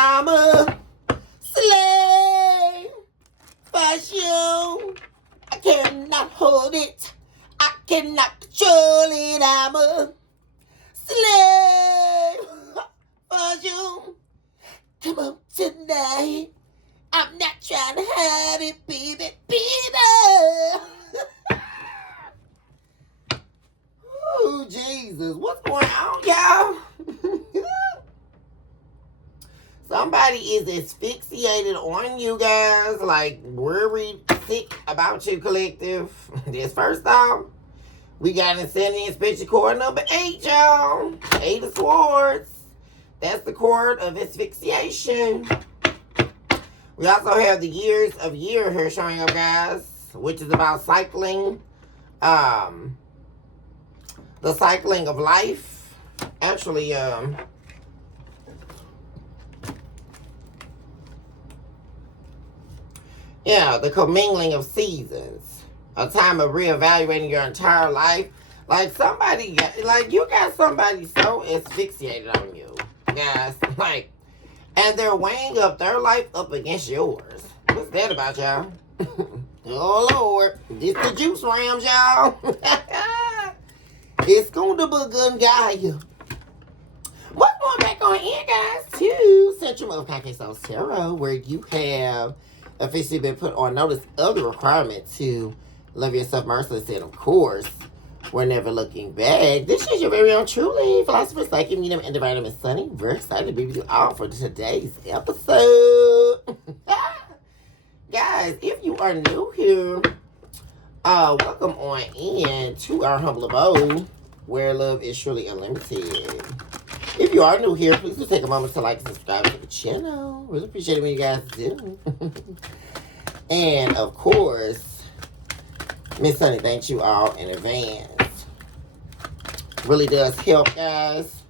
I'm a slave for you. I cannot hold it. I cannot control it. I'm a slave for you. Come on tonight. I'm not trying to have it, baby, baby. Oh, Jesus. What's going on, y'all? Somebody is asphyxiated on you guys, like worried, sick about you, collective. This first off, we got insanity inspection cord number 8, y'all. 8 of Swords. That's the cord of asphyxiation. We also have the years of year here showing up, guys, which is about cycling. The cycling of life. Actually, yeah, the commingling of seasons. A time of reevaluating your entire life. Like somebody, like you got somebody so asphyxiated on you, guys. Like, and they're weighing up their life up against yours. What's that about, y'all? Oh, Lord. This the juice rams, y'all. It's going to be a good guy. What's going back on here, guys, to Central of Kakeso's Tarot, where you have officially been put on notice of the requirement to love yourself mercilessly, and of course, we're never looking back. This is your very own truly philosopher, psychic, medium, and divine Miss Sunny. We're excited to be with you all for today's episode. Guys, if you are new here, welcome on in to our humble abode, where love is truly unlimited. If you are new here, please do take a moment to like and subscribe to the channel. Really appreciate it when you guys do. And of course, Miss Sunny thanks you all in advance. Really does help, guys,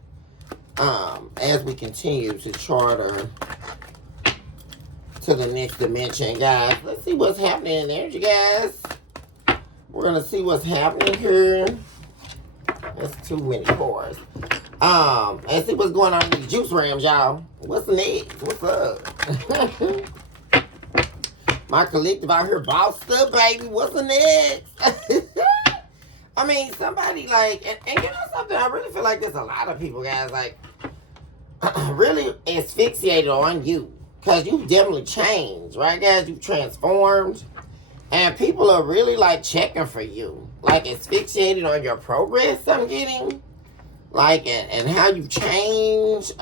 as we continue to charter to the next dimension, guys. Let's see what's happening in energy, guys. We're gonna see what's happening here. That's too many cards. And see what's going on in these juice rams, y'all. What's next? What's up? My collective out here bossed up, baby. What's the next? I mean, somebody like, and you know something? I really feel like there's a lot of people, guys, like, really asphyxiated on you. Because you've definitely changed, right, guys? You've transformed. And people are really, like, checking for you. Like, asphyxiated on your progress, I'm getting. Like, and how you've changed.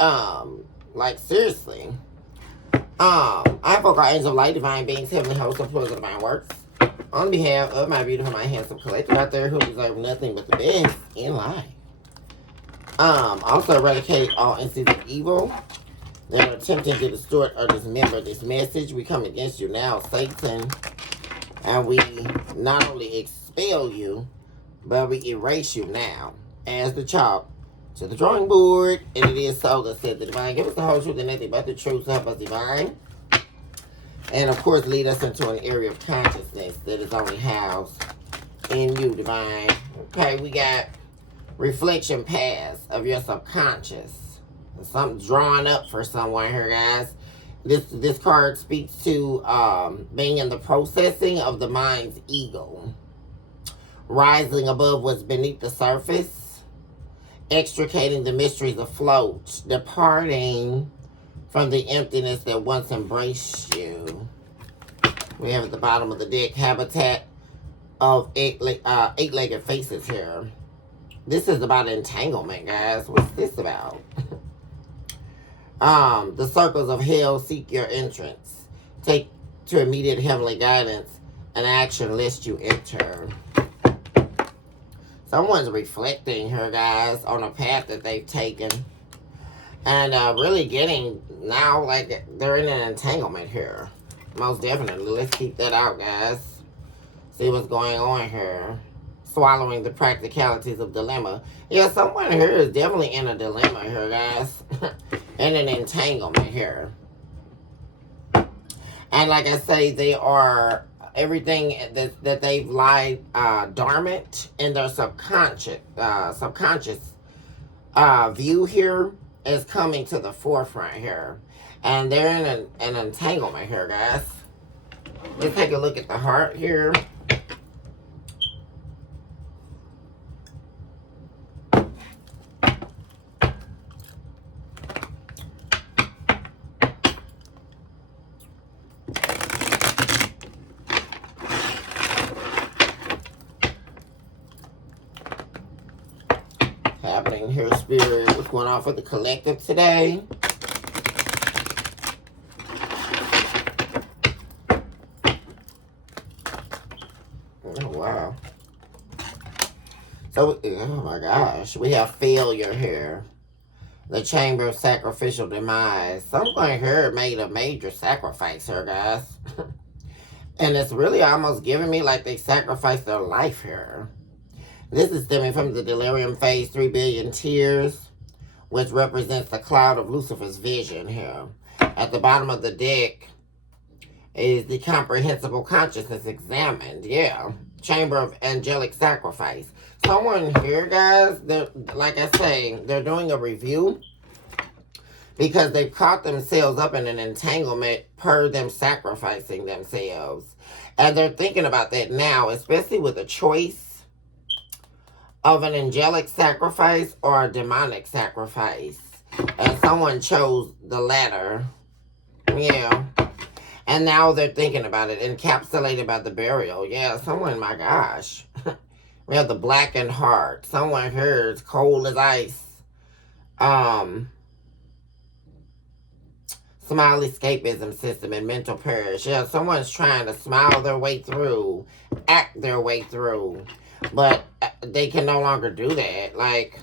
Like, seriously. I invoke our angels of light, divine beings, heavenly hosts, and floors of divine works. On behalf of my beautiful, my handsome collective out there who deserve nothing but the best in life. Also eradicate all instances of evil that are attempting to distort or dismember this message. We come against you now, Satan. And we not only expel you, but we erase you now as the chalk to the drawing board. And it is so that said the divine. Give us the whole truth and nothing but the truth to help us divine. And of course, lead us into an area of consciousness that is only housed in you, divine. Okay, we got reflection paths of your subconscious. Something drawing up for someone here, guys. This card speaks to being in the processing of the mind's ego. Rising above what's beneath the surface. Extricating the mysteries afloat. Departing from the emptiness that once embraced you. We have at the bottom of the deck, habitat of eight-legged faces here. This is about entanglement, guys. What's this about? The circles of hell seek your entrance. Take to immediate heavenly guidance and action lest you enter. Someone's reflecting here, guys, on a path that they've taken. And really getting now, like, they're in an entanglement here. Most definitely. Let's keep that out, guys. See what's going on here. Swallowing the practicalities of dilemma. Yeah, someone here is definitely in a dilemma here, guys. And an entanglement here. And like I say, they are everything that they've lied dormant in their subconscious view here is coming to the forefront here. And they're in an entanglement here, guys. Let's take a look at the heart here. Happening here, Spirit. What's going on for the collective today? Oh, wow. So, oh my gosh, we have failure here. The chamber of sacrificial demise. Someone here made a major sacrifice here, guys. And it's really almost giving me like they sacrificed their life here. This is stemming from the delirium phase, 3 billion tears, which represents the cloud of Lucifer's vision here. At the bottom of the deck is the comprehensible consciousness examined. Yeah. Chamber of angelic sacrifice. Someone here, guys, like I say, they're doing a review because they've caught themselves up in an entanglement per them sacrificing themselves. And they're thinking about that now, especially with a choice of an angelic sacrifice or a demonic sacrifice. And someone chose the latter. Yeah. And now they're thinking about it, encapsulated by the burial. Yeah, someone, my gosh. We have the blackened heart. Someone here is cold as ice. Smile escapism system and mental perish. Yeah, someone's trying to smile their way through, act their way through. But they can no longer do that. Like,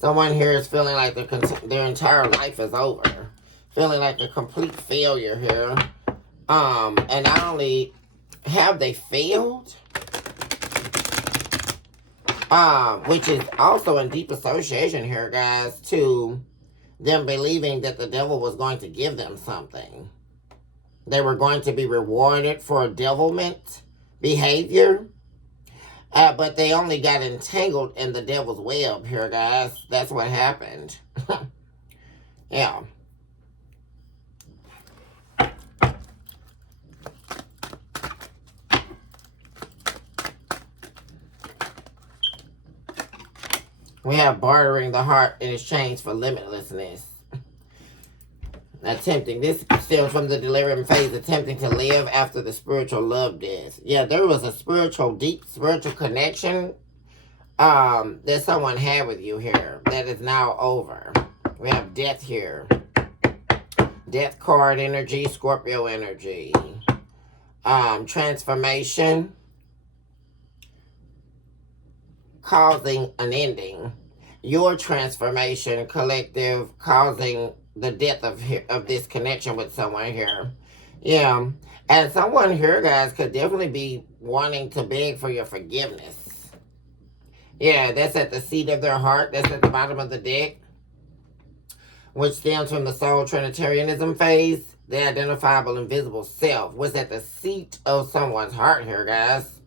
someone here is feeling like their entire life is over. Feeling like a complete failure here. And not only have they failed, which is also in deep association here, guys, to them believing that the devil was going to give them something. They were going to be rewarded for devilment behavior. But they only got entangled in the devil's web here, guys. That's what happened. Yeah. We have bartering the heart in exchange for limitlessness. Attempting, this stems from the delirium phase, attempting to live after the spiritual love death. Yeah, there was a deep spiritual connection that someone had with you here that is now over. We have death here. Death card energy, Scorpio energy. Transformation. Causing an ending. Your transformation, collective, causing the death of this connection with someone here. Yeah. And someone here, guys, could definitely be wanting to beg for your forgiveness. Yeah, that's at the seat of their heart. That's at the bottom of the deck, which stems from the soul Trinitarianism phase. The identifiable invisible self, what's at the seat of someone's heart here, guys,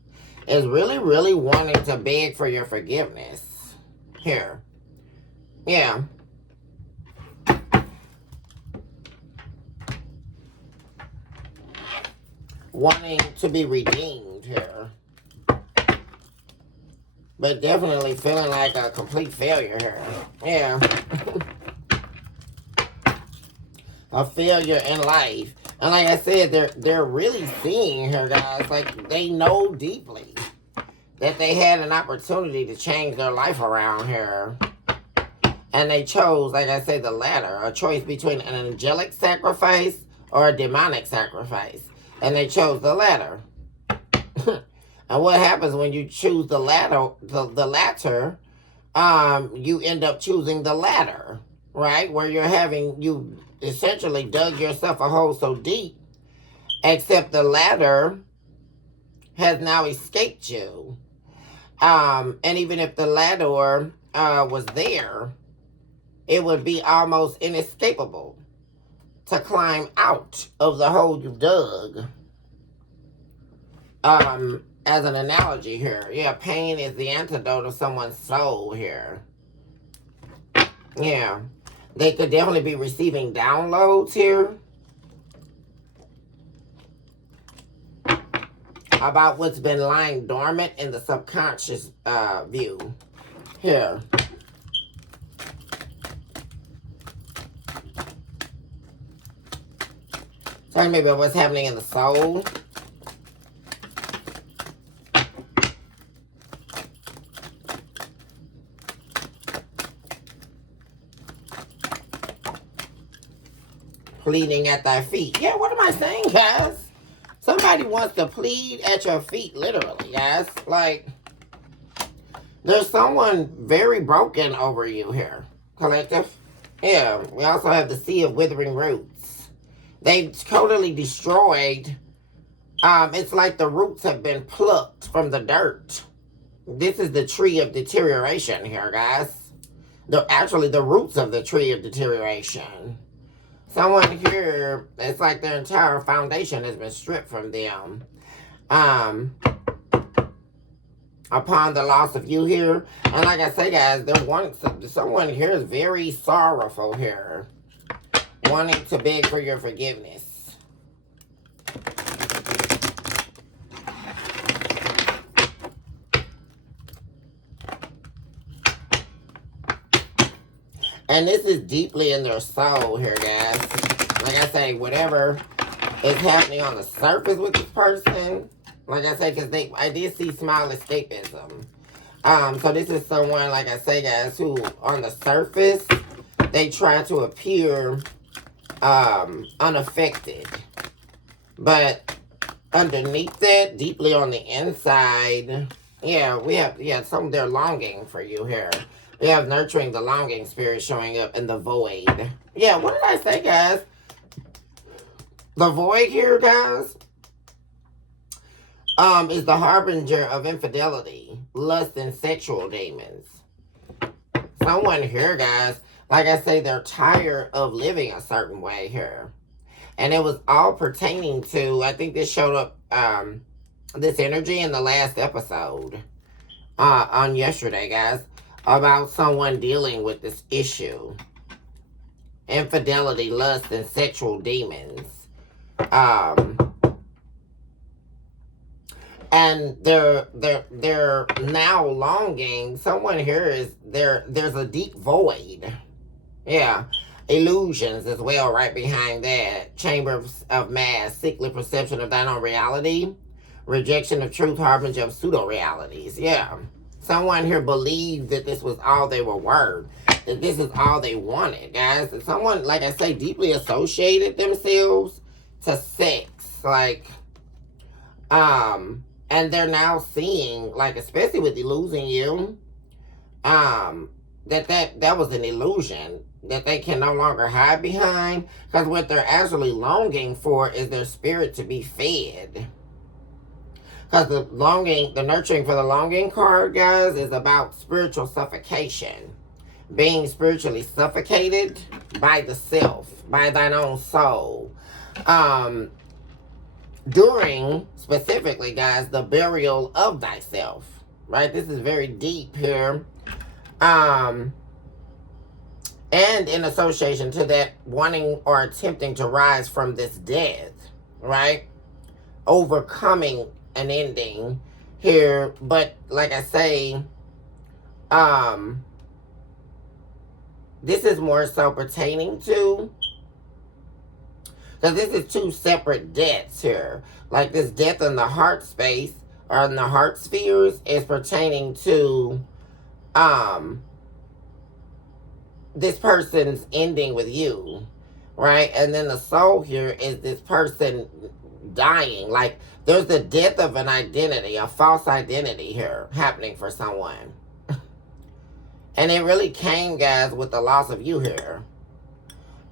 is really, really wanting to beg for your forgiveness. Here. Yeah. Wanting to be redeemed here. But definitely feeling like a complete failure here. Yeah. A failure in life. And like I said, they're really seeing here, guys. Like, they know deeply that they had an opportunity to change their life around here. And they chose, like I said, the latter. A choice between an angelic sacrifice or a demonic sacrifice. And they chose the latter. And what happens when you choose the latter, you end up choosing the latter, right? Where you essentially dug yourself a hole so deep, except the latter has now escaped you. And even if the ladder was there, it would be almost inescapable to climb out of the hole you dug. As an analogy here. Yeah, pain is the antidote of someone's soul here. Yeah. They could definitely be receiving downloads here about what's been lying dormant in the subconscious view. Here. Tell me about what's happening in the soul. Pleading at thy feet. Yeah, what am I saying, guys? Somebody wants to plead at your feet, literally, guys. Like, there's someone very broken over you here, collective. Yeah, we also have the Sea of Withering Roots. They've totally destroyed. It's like the roots have been plucked from the dirt. This is the tree of deterioration here, guys. Actually, the roots of the tree of deterioration. Someone here, it's like their entire foundation has been stripped from them. Upon the loss of you here. And like I say, guys, someone here is very sorrowful here. Wanting to beg for your forgiveness. And this is deeply in their soul here, guys. Like I say, whatever is happening on the surface with this person, like I say, because I did see smile escapism. So this is someone, like I say, guys, who on the surface, they try to appear unaffected. But underneath that, deeply on the inside, yeah, we have, some of their longing for you here. We have nurturing the longing spirit showing up in the void. Yeah, what did I say, guys? The void here, guys, is the harbinger of infidelity, lust, and sexual demons. Someone here, guys, like I say, they're tired of living a certain way here. And it was all pertaining to, I think this showed up, this energy in the last episode on yesterday, guys, about someone dealing with this issue. Infidelity, lust, and sexual demons. And they're now longing. Someone here is there's a deep void. Yeah. Illusions as well right behind that. Chamber of mass, sickly perception of thine own reality. Rejection of truth, harbinger of pseudo-realities. Yeah. Someone here believed that this was all they were worth. That this is all they wanted, guys. Someone, like I say, deeply associated themselves to sex. Like, and they're now seeing, like, especially with losing you, that was an illusion that they can no longer hide behind. Because what they're actually longing for is their spirit to be fed. Because the nurturing for the longing card, guys, is about spiritual suffocation. Being spiritually suffocated by the self, by thine own soul. During, specifically, guys, the burial of thyself. Right? This is very deep here. And in association to that, wanting or attempting to rise from this death. Right? Overcoming an ending here, but like I say, this is more so pertaining to, because this is two separate deaths here. Like this death in the heart space or in the heart spheres is pertaining to this person's ending with you, right? And then the soul here is this person dying. Like there's the death of an identity, a false identity here happening for someone. And it really came, guys, with the loss of you here.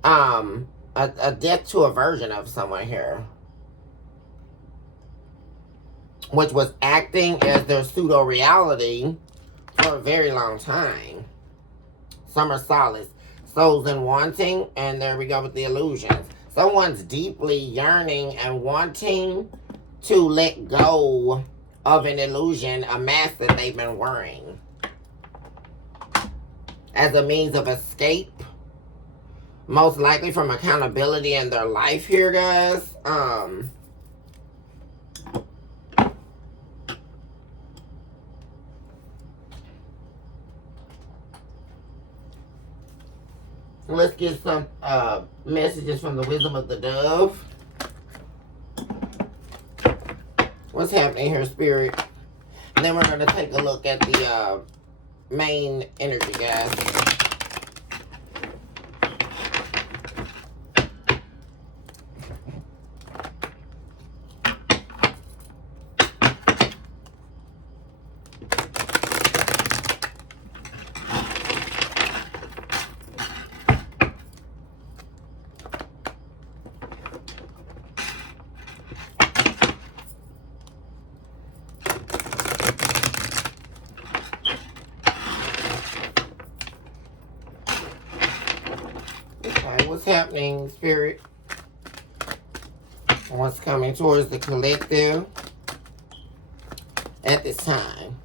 A death to a version of someone here. Which was acting as their pseudo-reality for a very long time. Summer solace. Souls in wanting. And there we go with the illusions. Someone's deeply yearning and wanting to let go of an illusion, a mask that they've been wearing. as a means of escape, most likely from accountability in their life here, guys. Let's get some messages from the wisdom of the dove. What's happening here, Spirit? And then we're going to take a look at the main energy, guys. What's happening, Spirit? What's coming towards the collective at this time?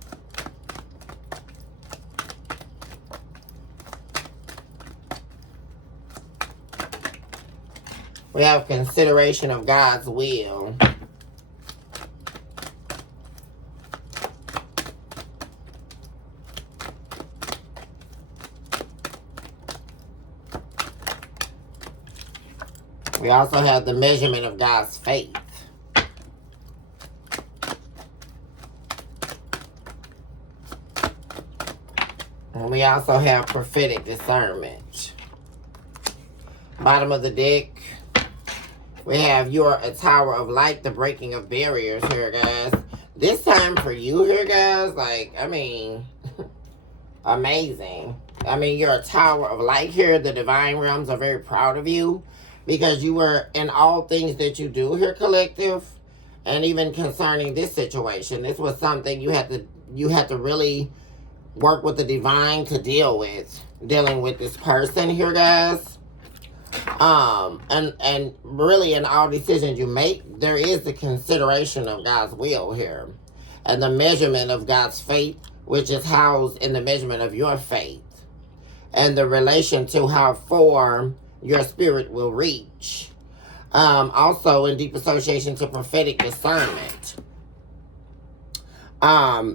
We have consideration of God's will. We also have the measurement of God's faith. And we also have prophetic discernment. Bottom of the deck, we have you're a tower of light, the breaking of barriers here, guys. This time for you here, guys, like, I mean, amazing. I mean, you're a tower of light here. The divine realms are very proud of you, because you were in all things that you do here, collective, and even concerning this situation. This was something you had to really work with the divine to dealing with this person here, guys. And really in all decisions you make, there is the consideration of God's will here, and the measurement of God's faith, which is housed in the measurement of your faith, and the relation to how far your spirit will reach. Also in deep association to prophetic discernment. A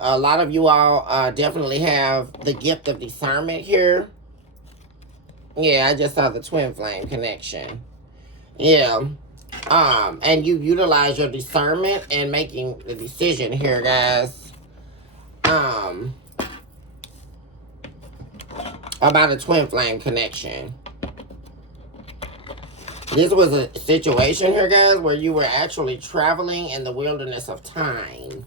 lot of you all definitely have the gift of discernment here. Yeah, I just saw the twin flame connection. Yeah. And you utilize your discernment in making the decision here, guys. About a twin flame connection. This was a situation here, guys, where you were actually traveling in the wilderness of time.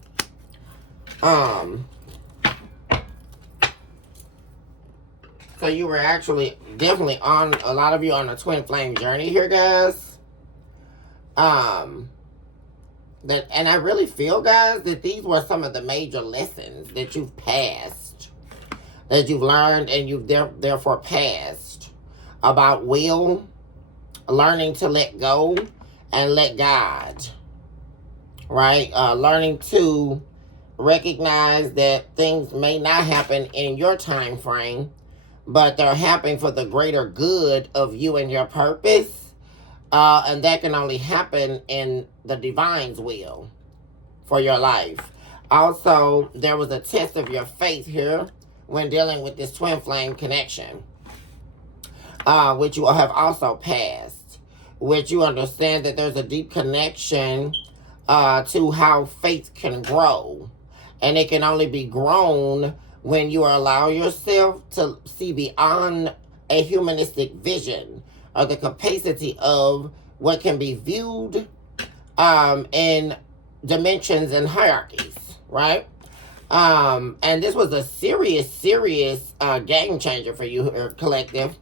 So you were actually definitely on, a lot of you on a twin flame journey here, guys. And I really feel, guys, that these were some of the major lessons that you've passed, that you've learned and you've therefore passed about will, learning to let go and let God, right? Learning to recognize that things may not happen in your time frame, but they're happening for the greater good of you and your purpose. And that can only happen in the divine's will for your life. Also, there was a test of your faith here when dealing with this twin flame connection, which you have also passed, which you understand that there's a deep connection to how faith can grow. And it can only be grown when you allow yourself to see beyond a humanistic vision, or the capacity of what can be viewed in dimensions and hierarchies, right? And this was a serious game changer for you, collective,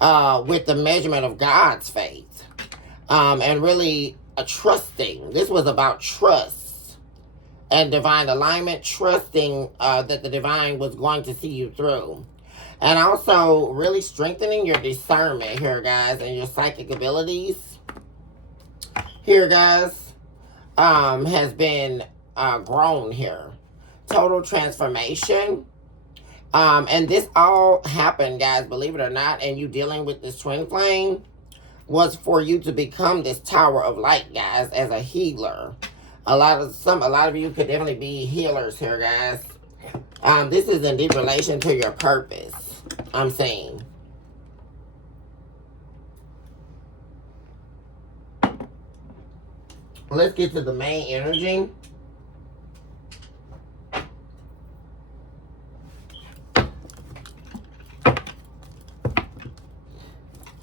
with the measurement of God's faith. And really trusting. This was about trust and divine alignment, trusting that the divine was going to see you through. And also really strengthening your discernment here, guys, and your psychic abilities here, guys, has been grown here. Total transformation And this all happened, guys, believe it or not, and you dealing with this twin flame was for you to become this tower of light, guys, as a healer. A lot of you could definitely be healers here, guys. This is in deep relation to your purpose, I'm saying. Let's get to the main energy.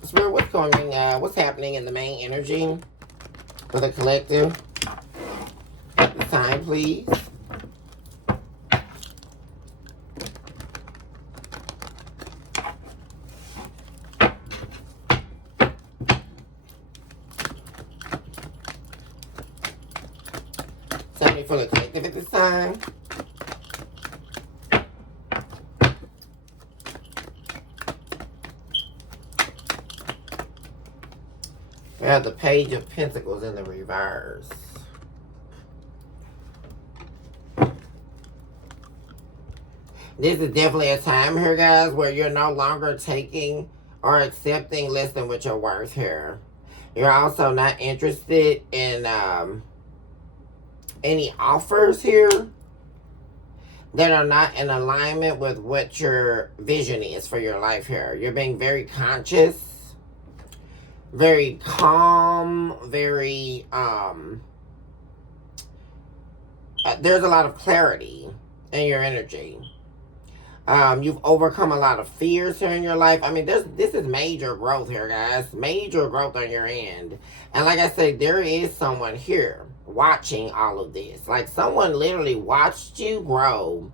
Spirit, what's happening in the main energy for the collective? At the time, please. Something for the collective at this time. We have the Page of Pentacles in the reverse. This is definitely a time here, guys, where you're no longer taking or accepting less than what you're worth here. You're also not interested in any offers here that are not in alignment with what your vision is for your life here. You're being very conscious, very calm, very, there's a lot of clarity in your energy. You've overcome a lot of fears here in your life. I mean, this is major growth here, guys. Major growth on your end. And like I said, there is someone here watching all of this. Like, someone literally watched you grow.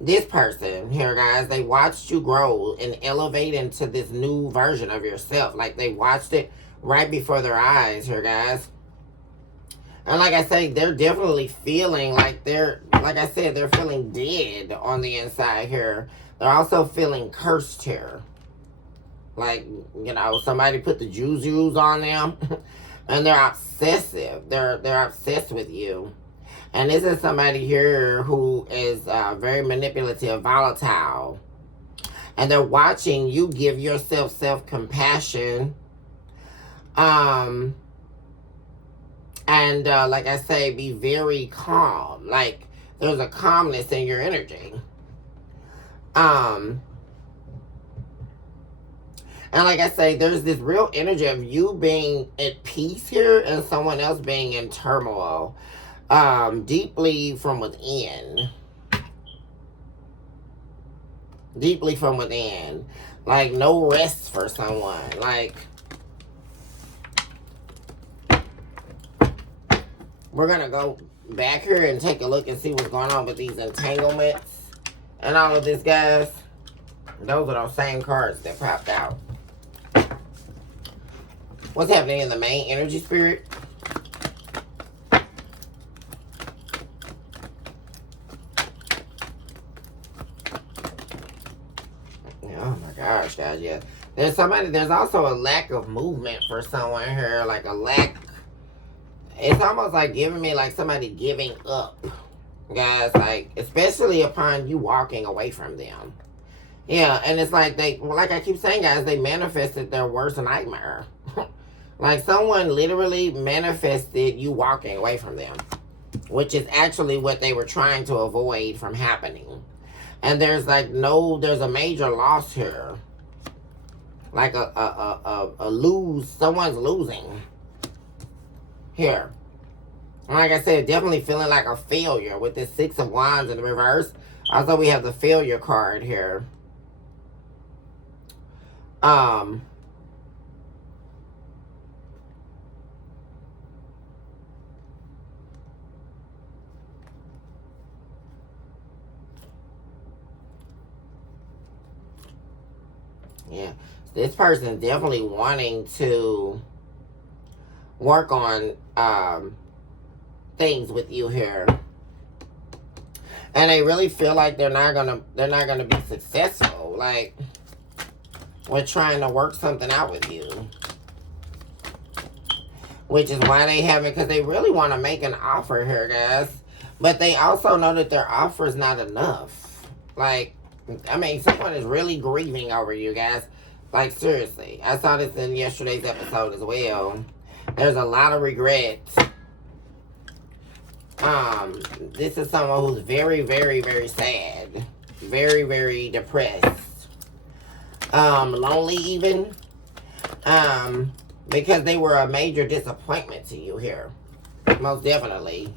This person here, guys, they watched you grow and elevate into this new version of yourself. Like, they watched it right before their eyes here, guys. And like I say, they're definitely feeling like like I said, they're feeling dead on the inside here. They're also feeling cursed here. Like, you know, somebody put the juju's on them. And they're obsessive. They're obsessed with you. And this is somebody here who is very manipulative, volatile. And they're watching you give yourself self-compassion. And like I say, be very calm. Like, there's a calmness in your energy. And like I say, there's this real energy of you being at peace here and someone else being in turmoil. Deeply from within. Deeply from within. Like, no rest for someone. Like, we're going to go back here and take a look and see what's going on with these entanglements and all of this, guys. Those are those same cards that popped out. What's happening in the main energy, Spirit? Oh my gosh, guys, yeah. There's also a lack of movement for someone here, like a lack. It's almost like giving me like somebody giving up, guys, like, especially upon you walking away from them. Yeah, and it's like like I keep saying, guys, they manifested their worst nightmare. Like, someone literally manifested you walking away from them, which is actually what they were trying to avoid from happening. And there's like there's a major loss here. Like someone's losing here. Like I said, definitely feeling like a failure with this Six of Wands in the reverse. Also, we have the failure card here. Yeah, this person is definitely wanting to work on things with you here, and they really feel like they're not gonna be successful. Like, we're trying to work something out with you, which is why they haven't, because they really want to make an offer here, guys, but they also know that their offer is not enough. Like, I mean, someone is really grieving over you guys. Like, seriously. I saw this in yesterday's episode as well. There's a lot of regret. This is someone who's very, very, very sad. Very, very depressed. Lonely even. Because they were a major disappointment to you here. Most definitely.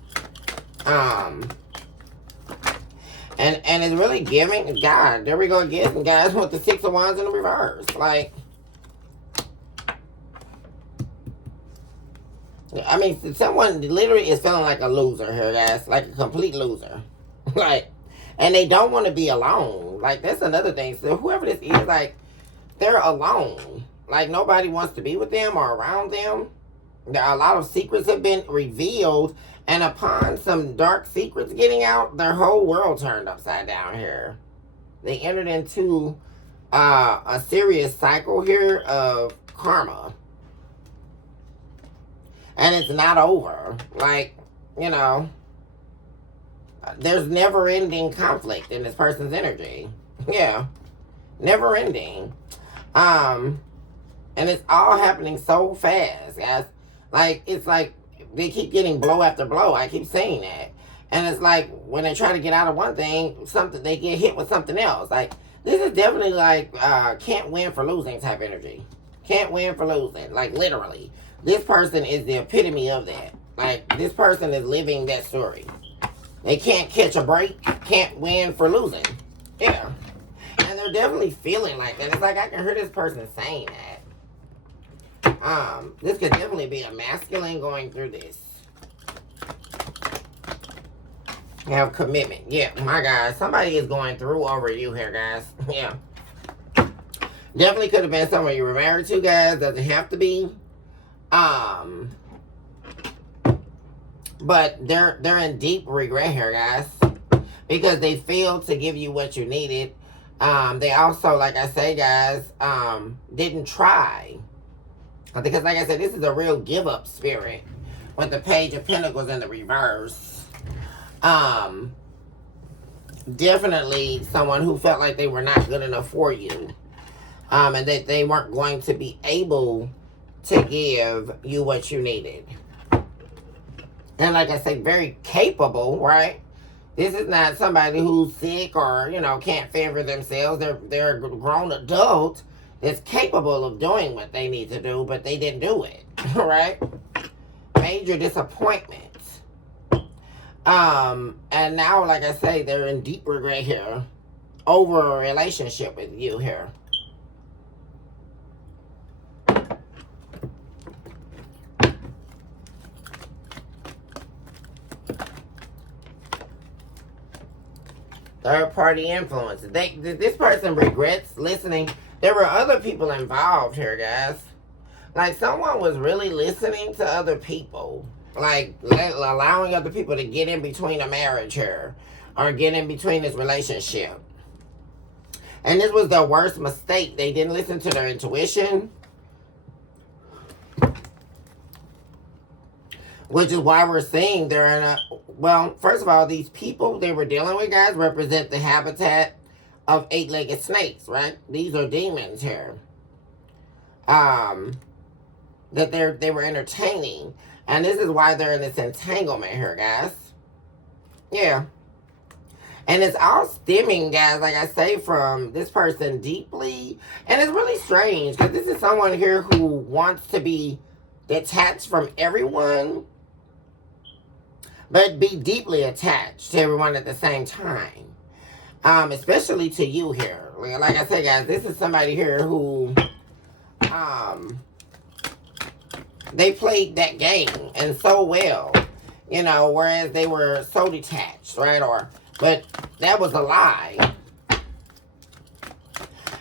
And it's really giving. God, there we go again, guys, with the Six of Wands in the reverse. Like, I mean, someone literally is feeling like a loser here, guys. Like a complete loser. Like, and they don't want to be alone. Like, that's another thing. So whoever this is, like, they're alone. Like, nobody wants to be with them or around them. There are a lot of secrets have been revealed. And upon some dark secrets getting out, their whole world turned upside down here. They entered into a serious cycle here of karma. And it's not over. Like, you know, there's never-ending conflict in this person's energy. Yeah. Never ending. And it's all happening so fast, guys. Like, it's like they keep getting blow after blow. I keep saying that. And it's like when they try to get out of one thing, they get hit with something else. Like, this is definitely like can't win for losing type energy. Can't win for losing. Like, literally. This person is the epitome of that. Like, this person is living that story. They can't catch a break. Can't win for losing. Yeah. And they're definitely feeling like that. It's like I can hear this person saying that. This could definitely be a masculine going through this. You have commitment. Yeah, my God. Somebody is going through over you here, guys. Yeah. Definitely could have been someone you were married to, guys. Doesn't have to be. But they're in deep regret here, guys. Because they failed to give you what you needed. They also, like I say, guys, didn't try. Because, like I said, this is a real give-up spirit with the Page of Pentacles in the reverse. Definitely someone who felt like they were not good enough for you. And that they weren't going to be able to give you what you needed. And like I say, very capable, right? This is not somebody who's sick or, you know, can't favor themselves. They're a grown adult that's capable of doing what they need to do, but they didn't do it, right? Major disappointment. And now, like I say, they're in deep regret here over a relationship with you here. Third party influence. This person regrets listening. There were other people involved here, guys. Like, someone was really listening to other people. Like, allowing other people to get in between a marriage here. Or get in between this relationship. And this was their worst mistake. They didn't listen to their intuition. Which is why we're seeing they're in a... Well, first of all, these people they were dealing with, guys, represent the habitat of eight-legged snakes, right? These are demons here. That they were entertaining. And this is why they're in this entanglement here, guys. Yeah. And it's all stemming, guys, like I say, from this person deeply. And it's really strange, because this is someone here who wants to be detached from everyone, but be deeply attached to everyone at the same time. Especially to you here. Like I said, guys, this is somebody here who, they played that game and so well, you know, whereas they were so detached, right? But that was a lie.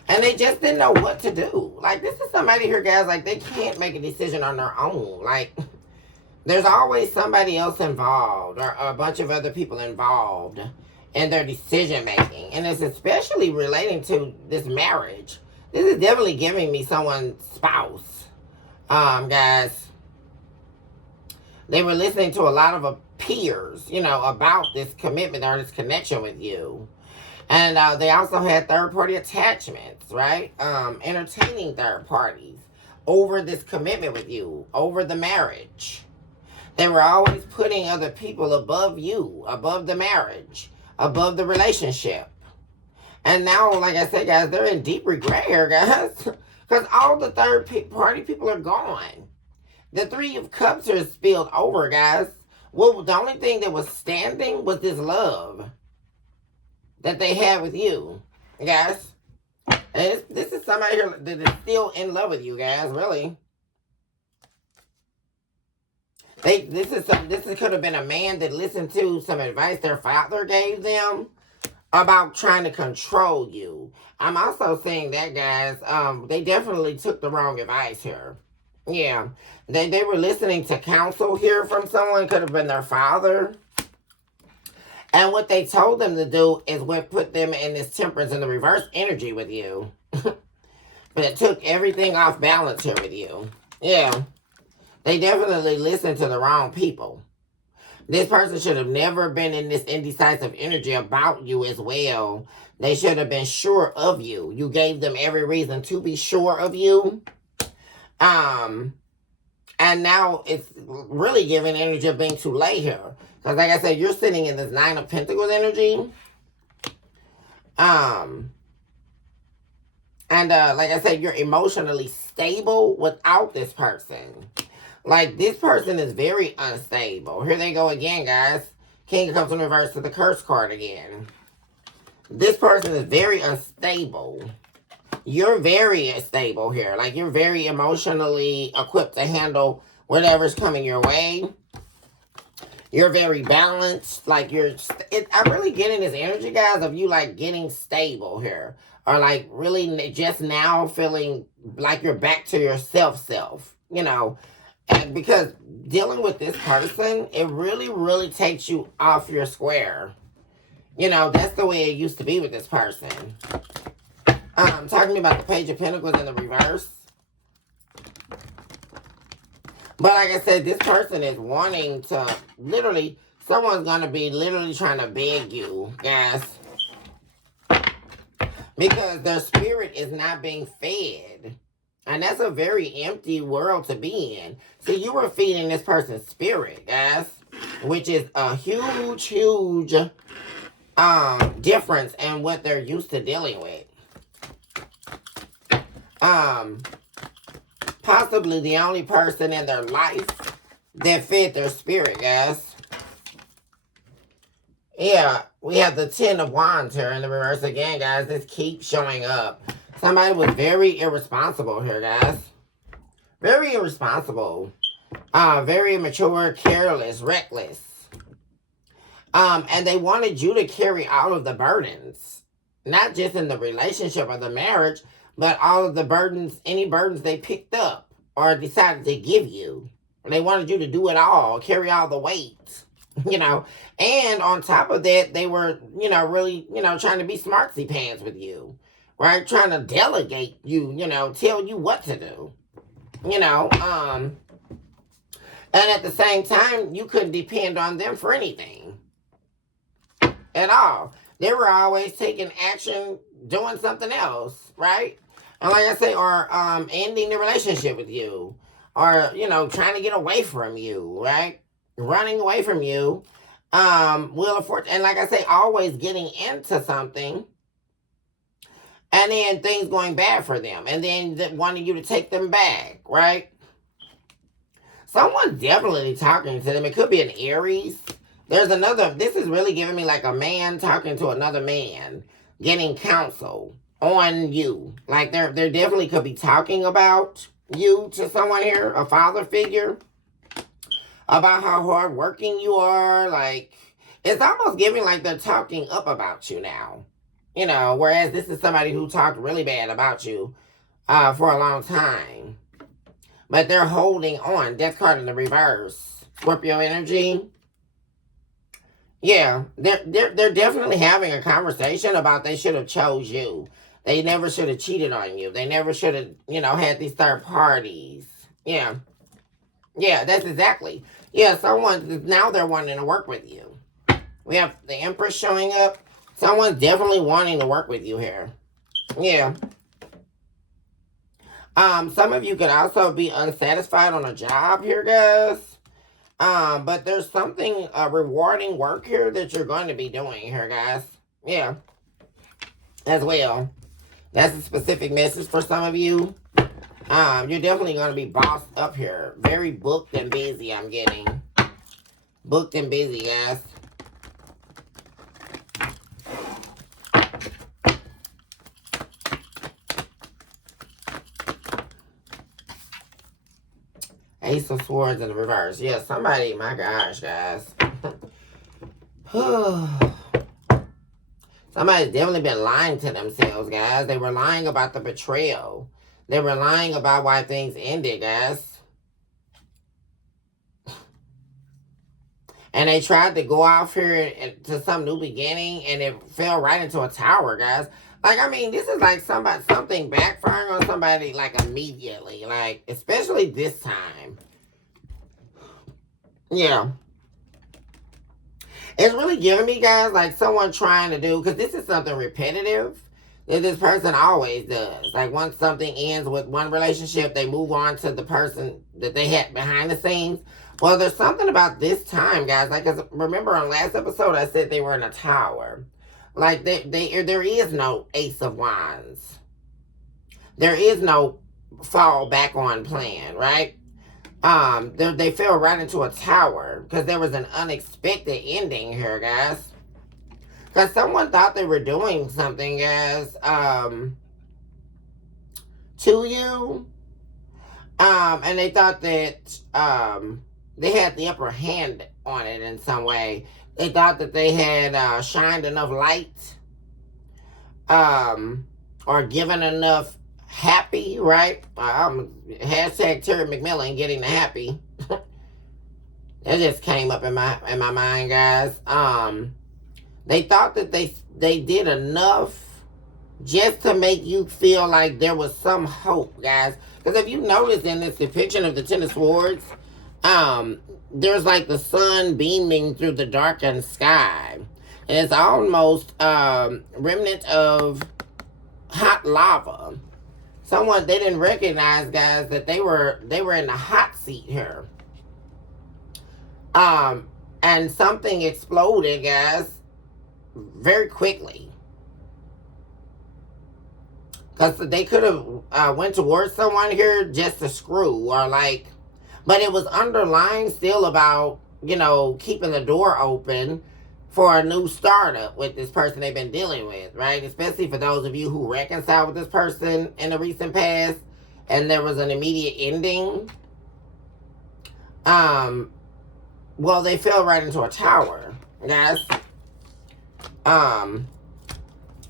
And they just didn't know what to do. Like, this is somebody here, guys, like, they can't make a decision on their own. Like, there's always somebody else involved or a bunch of other people involved in their decision making. And it's especially relating to this marriage. This is definitely giving me someone's spouse. Guys, they were listening to a lot of peers, you know, about this commitment or this connection with you. And they also had third-party attachments, right? Entertaining third parties over this commitment with you, over the marriage. They were always putting other people above you, above the marriage, above the relationship. And now, like I said, guys, they're in deep regret here, guys. Because all the third-party people are gone. The Three of Cups are spilled over, guys. Well, the only thing that was standing was this love that they had with you, guys. And this is somebody here that is still in love with you, guys, really. This could have been a man that listened to some advice their father gave them about trying to control you. I'm also saying that, guys, they definitely took the wrong advice here. Yeah, they were listening to counsel here from someone. Could have been their father. And what they told them to do is what put them in this temperance and the reverse energy with you. But it took everything off balance here with you. Yeah, they definitely listened to the wrong people. This person should have never been in this indecisive energy about you as well. They should have been sure of you. You gave them every reason to be sure of you. And now it's really giving energy of being too late here. Because like I said, you're sitting in this Nine of Pentacles energy. And like I said, you're emotionally stable without this person. Like, this person is very unstable. Here they go again, guys. King of Cups in reverse to the curse card again. This person is very unstable. You're very stable here. Like, you're very emotionally equipped to handle whatever's coming your way. You're very balanced. Like, I'm really getting this energy, guys, of you, like, getting stable here. Or, like, really just now feeling like you're back to your self. You know, and because dealing with this person, it really takes you off your square. You know, that's the way it used to be with this person. Talking about the Page of Pentacles in the reverse. But like I said, this person is wanting to literally, someone's going to be literally trying to beg you, guys. Because their spirit is not being fed. And that's a very empty world to be in. See, you were feeding this person's spirit, guys. Which is a huge difference in what they're used to dealing with. Possibly the only person in their life that fed their spirit, guys. Yeah, we have the Ten of Wands here in the reverse again, guys. This keeps showing up. Somebody was very irresponsible here, guys. Very irresponsible. Very immature, careless, reckless. And they wanted you to carry all of the burdens. Not just in the relationship or the marriage, but all of the burdens, any burdens they picked up or decided to give you. They wanted you to do it all, carry all the weight, you know. And on top of that, they were, you know, really, you know, trying to be smartsy pants with you, right? Trying to delegate you, you know, tell you what to do, you know. And at the same time, you couldn't depend on them for anything at all. They were always taking action, doing something else, right? And like I say, or ending the relationship with you. Or, you know, trying to get away from you, right? Running away from you. Wheel of Fortune. And like I say, always getting into something. And then things going bad for them. And then wanting you to take them back, right? Someone's definitely talking to them. It could be an Aries. There's another, this is really giving me like a man talking to another man. Getting counsel on you. Like there definitely could be talking about you to someone here. A father figure. About how hardworking you are. Like, it's almost giving like they're talking up about you now. You know, whereas this is somebody who talked really bad about you for a long time. But they're holding on. Death card in the reverse. Scorpio energy. Yeah, they're definitely having a conversation about they should have chose you. They never should have cheated on you. They never should have, you know, had these third parties. Yeah. Yeah, that's exactly. Yeah, now they're wanting to work with you. We have the Empress showing up. Someone's definitely wanting to work with you here. Yeah. Some of you could also be unsatisfied on a job here, guys. But there's something rewarding work here that you're going to be doing here, guys. Yeah. As well. That's a specific message for some of you. You're definitely going to be bossed up here. Very booked and busy, I'm getting. Booked and busy, guys. Ace of Swords in the reverse. Yeah, somebody, my gosh, guys. Somebody's definitely been lying to themselves, guys. They were lying about the betrayal. They were lying about why things ended, guys. And they tried to go off here to some new beginning, and it fell right into a tower, guys. Like, I mean, this is like something backfiring on somebody, like, immediately. Like, especially this time. Yeah. It's really giving me, guys, like someone trying to do, because this is something repetitive that this person always does. Like, once something ends with one relationship, they move on to the person that they had behind the scenes. Well, there's something about this time, guys. Like, 'cause remember on last episode, I said they were in a tower. Like, there is no Ace of Wands. There is no fall back on plan, right? They fell right into a tower because there was an unexpected ending here, guys. Because someone thought they were doing something, guys, to you. And they thought that, they had the upper hand on it in some way. They thought that they had, shined enough light, or given enough happy, right? Hashtag Terry McMillan getting the happy. That just came up in my mind, guys. They thought that they did enough just to make you feel like there was some hope, guys. Because if you notice in this depiction of the Ten of Swords, there's like the sun beaming through the darkened sky. And it's almost remnant of hot lava. Someone, they didn't recognize, guys, that they were in the hot seat here. And something exploded, guys, very quickly. Because they could have went towards someone here just to screw, or like, but it was underlying still about, you know, keeping the door open for a new startup with this person they've been dealing with, right? Especially for those of you who reconciled with this person in the recent past and there was an immediate ending. Well, they fell right into a tower, guys.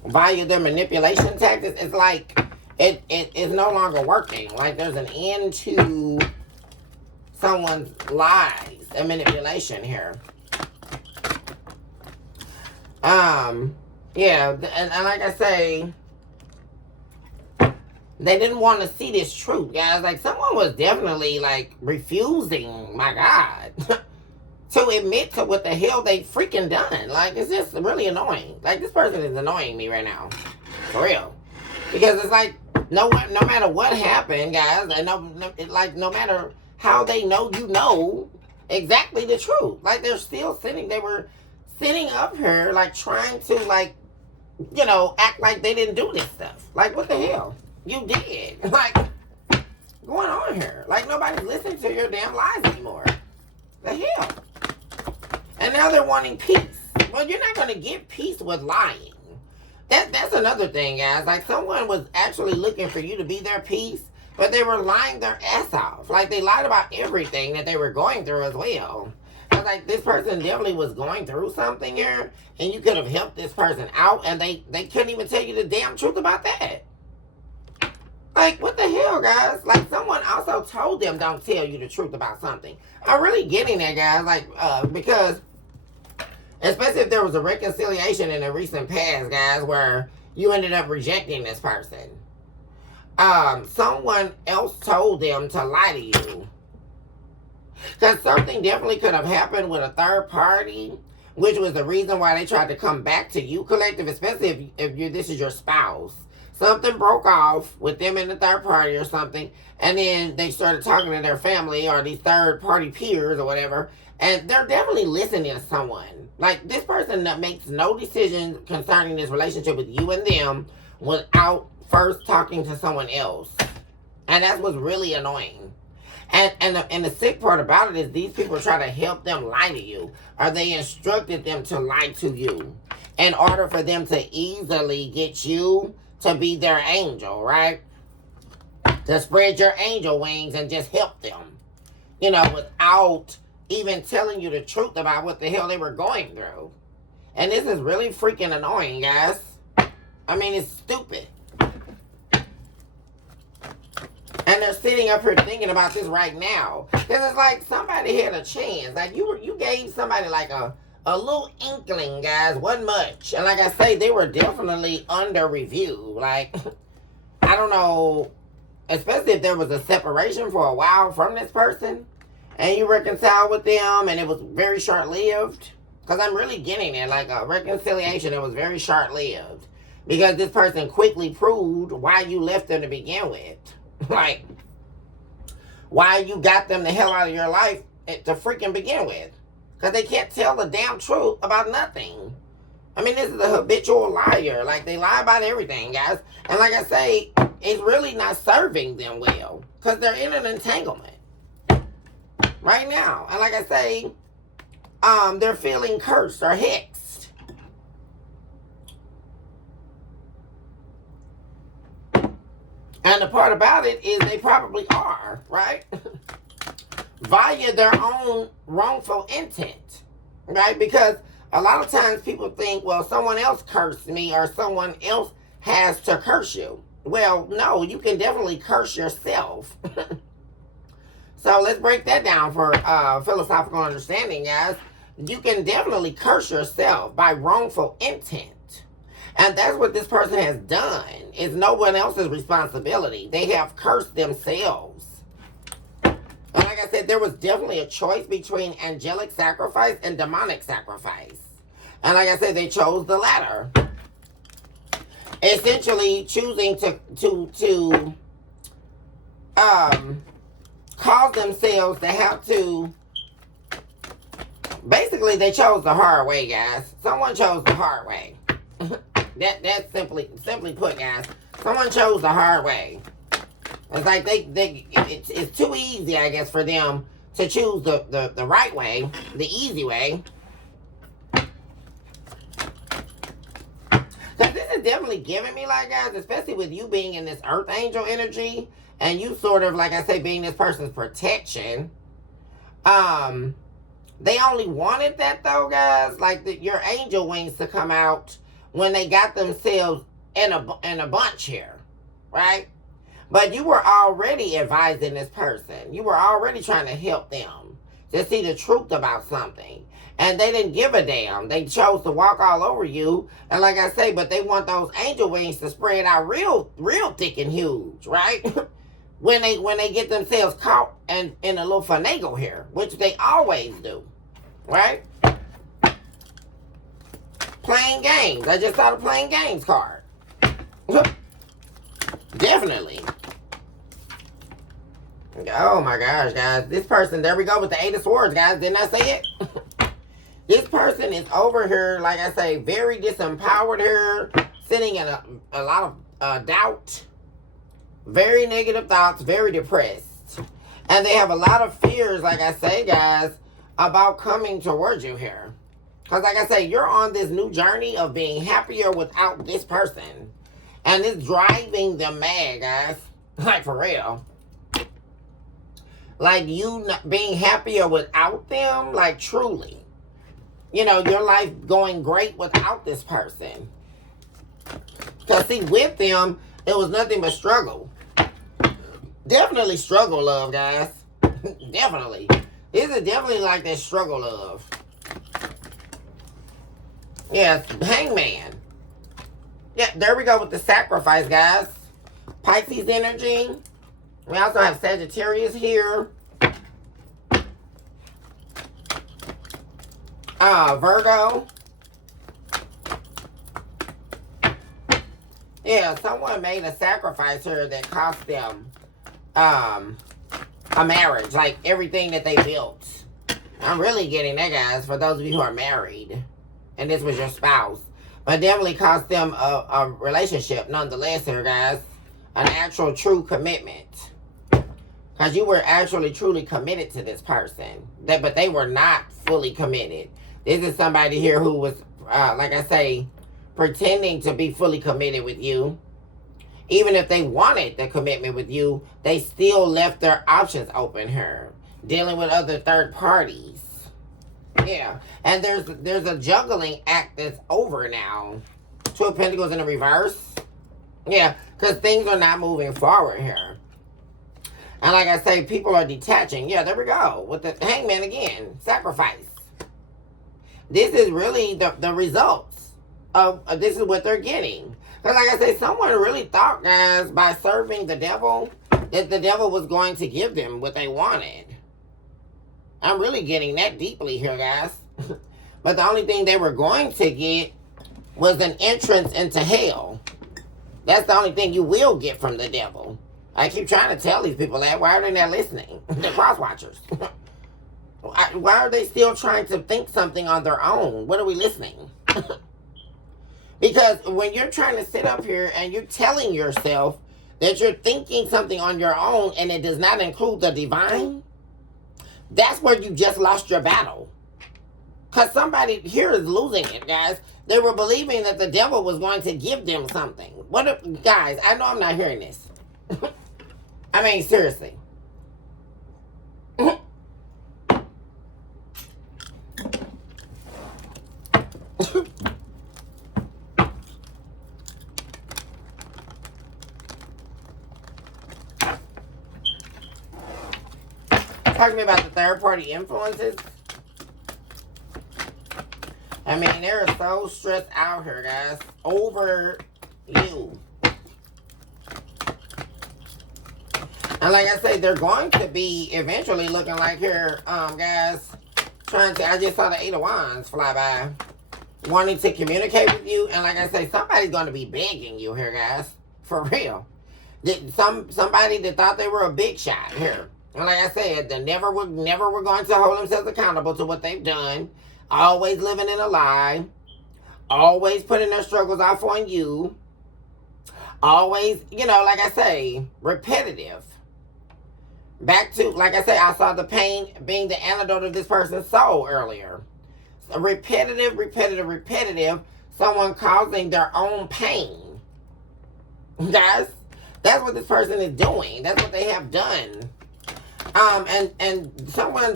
Via their manipulation tactics, it's like it is no longer working. Like, there's an end to someone's lies and manipulation here. Yeah, and like I say, they didn't want to see this truth, guys. Like, someone was definitely, like, refusing, my God, to admit to what the hell they freaking done. Like, it's just really annoying. Like, this person is annoying me right now. For real. Because it's like, no matter what happened, guys, and no matter how they know you know exactly the truth. Like, they're still they were sitting up here, like, trying to, like, you know, act like they didn't do this stuff. Like, what the hell? You did. Like, going on here? Like, nobody's listening to your damn lies anymore. The hell? And now they're wanting peace. Well, you're not going to get peace with lying. That's another thing, guys. Like, someone was actually looking for you to be their peace, but they were lying their ass off. Like, they lied about everything that they were going through as well. I was like, this person definitely was going through something here, and you could have helped this person out, and they couldn't even tell you the damn truth about that. Like, what the hell, guys? Like, someone also told them don't tell you the truth about something. I'm really getting that, guys. Like, because, especially if there was a reconciliation in the recent past, guys, where you ended up rejecting this person. Someone else told them to lie to you. Because something definitely could have happened with a third party which was the reason why they tried to come back to you, collective, especially if this is your spouse. Something broke off with them and the third party or something, and then they started talking to their family or these third party peers or whatever, and they're definitely listening to someone. Like, this person that makes no decisions concerning this relationship with you and them without first talking to someone else. And that's what's really annoying. And the sick part about it is these people try to help them lie to you, or they instructed them to lie to you in order for them to easily get you to be their angel, right? To spread your angel wings and just help them, you know, without even telling you the truth about what the hell they were going through. And this is really freaking annoying, guys. I mean, it's stupid. And they're sitting up here thinking about this right now. Because it's like somebody had a chance. Like, you gave somebody like a little inkling, guys. Wasn't much. And like I say, they were definitely under review. Like, I don't know. Especially if there was a separation for a while from this person. And you reconciled with them. And it was very short-lived. Because I'm really getting it. Like, a reconciliation that was very short-lived. Because this person quickly proved why you left them to begin with. Like, why you got them the hell out of your life to freaking begin with. Because they can't tell the damn truth about nothing. I mean, this is a habitual liar. Like, they lie about everything, guys. And like I say, it's really not serving them well. Because they're in an entanglement. Right now. And like I say, they're feeling cursed or hexed. And the part about it is they probably are, right? Via their own wrongful intent, right? Because a lot of times people think, well, someone else cursed me or someone else has to curse you. Well, no, you can definitely curse yourself. So let's break that down for philosophical understanding, guys. You can definitely curse yourself by wrongful intent. And that's what this person has done. It's no one else's responsibility. They have cursed themselves. And like I said, there was definitely a choice between angelic sacrifice and demonic sacrifice. And like I said, they chose the latter. Essentially choosing to cause themselves to have to... Basically, they chose the hard way, guys. Someone chose the hard way. That's simply put, guys. Someone chose the hard way. It's like it's too easy, I guess, for them to choose the right way, the easy way. Because this is definitely giving me, like, guys, especially with you being in this earth angel energy, and you sort of, like I say, being this person's protection. They only wanted that, though, guys, like your angel wings to come out when they got themselves in a bunch here, right? But you were already advising this person. You were already trying to help them to see the truth about something. And they didn't give a damn. They chose to walk all over you. And like I say, but they want those angel wings to spread out real thick and huge, right? when they get themselves caught in a little finagle here, which they always do, right? Playing games. I just saw the playing games card. Definitely. Oh my gosh, guys. This person, there we go with the 8 of Swords, guys. Didn't I say it? This person is over here, like I say, very disempowered here. Sitting in a lot of doubt. Very negative thoughts. Very depressed. And they have a lot of fears, like I say, guys, about coming towards you here. Because like I say, you're on this new journey of being happier without this person. And it's driving them mad, guys. Like, for real. Like, you being happier without them, like, truly. You know, your life going great without this person. Because, see, with them, it was nothing but struggle. Definitely struggle love, guys. Definitely. This is definitely like that struggle love. Yeah, Hangman. Yeah, there we go with the sacrifice, guys. Pisces energy. We also have Sagittarius here. Virgo. Yeah, someone made a sacrifice here that cost them a marriage, like everything that they built. I'm really getting that, guys, for those of you who are married and this was your spouse. But definitely cost them a relationship nonetheless here, guys. An actual true commitment. Because you were actually truly committed to this person. But they were not fully committed. This is somebody here who was, like I say, pretending to be fully committed with you. Even if they wanted the commitment with you, they still left their options open here. Dealing with other third parties. Yeah. And there's a juggling act that's over now. Two of Pentacles in the reverse. Yeah. Because things are not moving forward here. And like I say, people are detaching. Yeah, there we go. With the Hangman again. Sacrifice. This is really the results of this is what they're getting. Because like I say, someone really thought, guys, by serving the devil, that the devil was going to give them what they wanted. I'm really getting that deeply here, guys. But the only thing they were going to get was an entrance into hell. That's the only thing you will get from the devil. I keep trying to tell these people that. Why are they not listening? The cross watchers. Why are they still trying to think something on their own? What are we listening? Because when you're trying to sit up here and you're telling yourself that you're thinking something on your own and it does not include the divine, that's where you just lost your battle. Because somebody here is losing it, guys. They were believing that the devil was going to give them something. Guys, I know I'm not hearing this. I mean, seriously. Talking about the third party influences. I mean, they're so stressed out here, guys, over you. And like I say, they're going to be eventually looking like here, guys, I just saw the 8 of Wands fly by, wanting to communicate with you. And like I say, somebody's going to be begging you here, guys, for real. Somebody that thought they were a big shot here. And like I said, they never were going to hold themselves accountable to what they've done. Always living in a lie. Always putting their struggles off on you. Always, like I say, repetitive. Back to, like I say, I saw the pain being the antidote of this person's soul earlier. So repetitive. Someone causing their own pain. Guys, that's what this person is doing. That's what they have done. And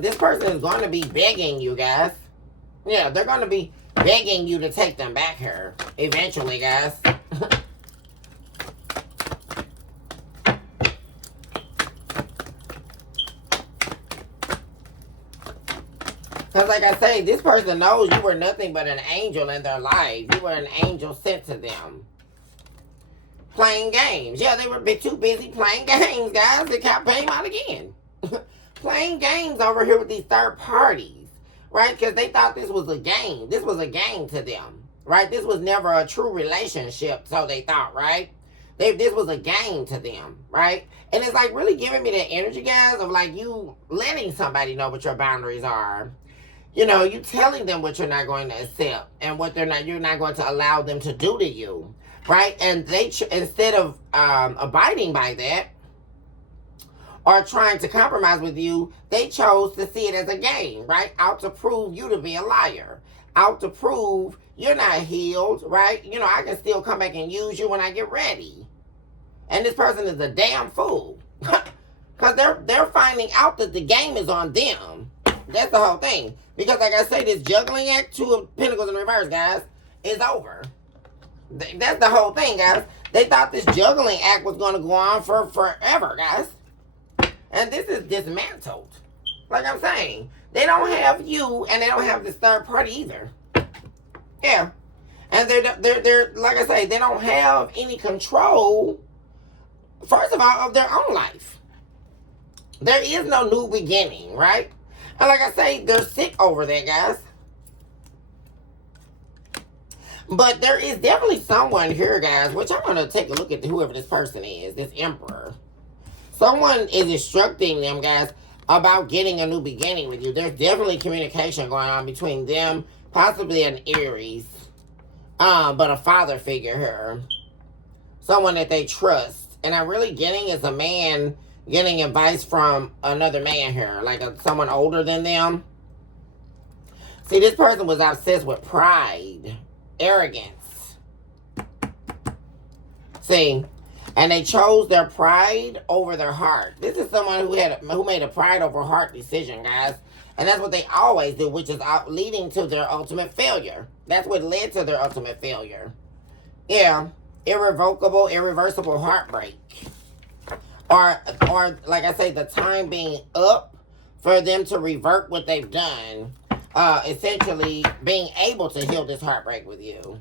this person is going to be begging you, guys. Yeah, they're going to be begging you to take them back here eventually, guys. Because like I say, this person knows you were nothing but an angel in their life. You were an angel sent to them. Playing games. Yeah, they were too busy playing games, guys. They can't pay them out again. Playing games over here with these third parties, right? Because they thought this was a game. This was a game to them, right? This was never a true relationship, so they thought, right? This was a game to them, right? And it's like really giving me that energy, guys, of like you letting somebody know what your boundaries are. You telling them what you're not going to accept and what you're not going to allow them to do to you, right? And they, instead of abiding by that, or trying to compromise with you, they chose to see it as a game, right? Out to prove you to be a liar. Out to prove you're not healed, right? I can still come back and use you when I get ready. And this person is a damn fool. Because they're finding out that the game is on them. That's the whole thing. Because like I say, this juggling act, 2 of Pentacles in reverse, guys, is over. That's the whole thing, guys. They thought this juggling act was going to go on for forever, guys. And this is dismantled. Like I'm saying, they don't have you, and they don't have this third party either. Yeah, and they're like I say, they don't have any control. First of all, of their own life. There is no new beginning, right? And like I say, they're sick over that, guys. But there is definitely someone here, guys, which I'm going to take a look at whoever this person is, this emperor. Someone is instructing them, guys, about getting a new beginning with you. There's definitely communication going on between them, possibly an Aries, but a father figure here. Someone that they trust. And I'm really getting is a man getting advice from another man here, like someone older than them. See, this person was obsessed with pride, arrogance. See, and they chose their pride over their heart. This is someone who made a pride over heart decision, guys. And that's what they always do, which is leading to their ultimate failure. That's what led to their ultimate failure. Yeah, irrevocable, irreversible heartbreak. Or like I say, the time being up for them to revert what they've done. Essentially being able to heal this heartbreak with you.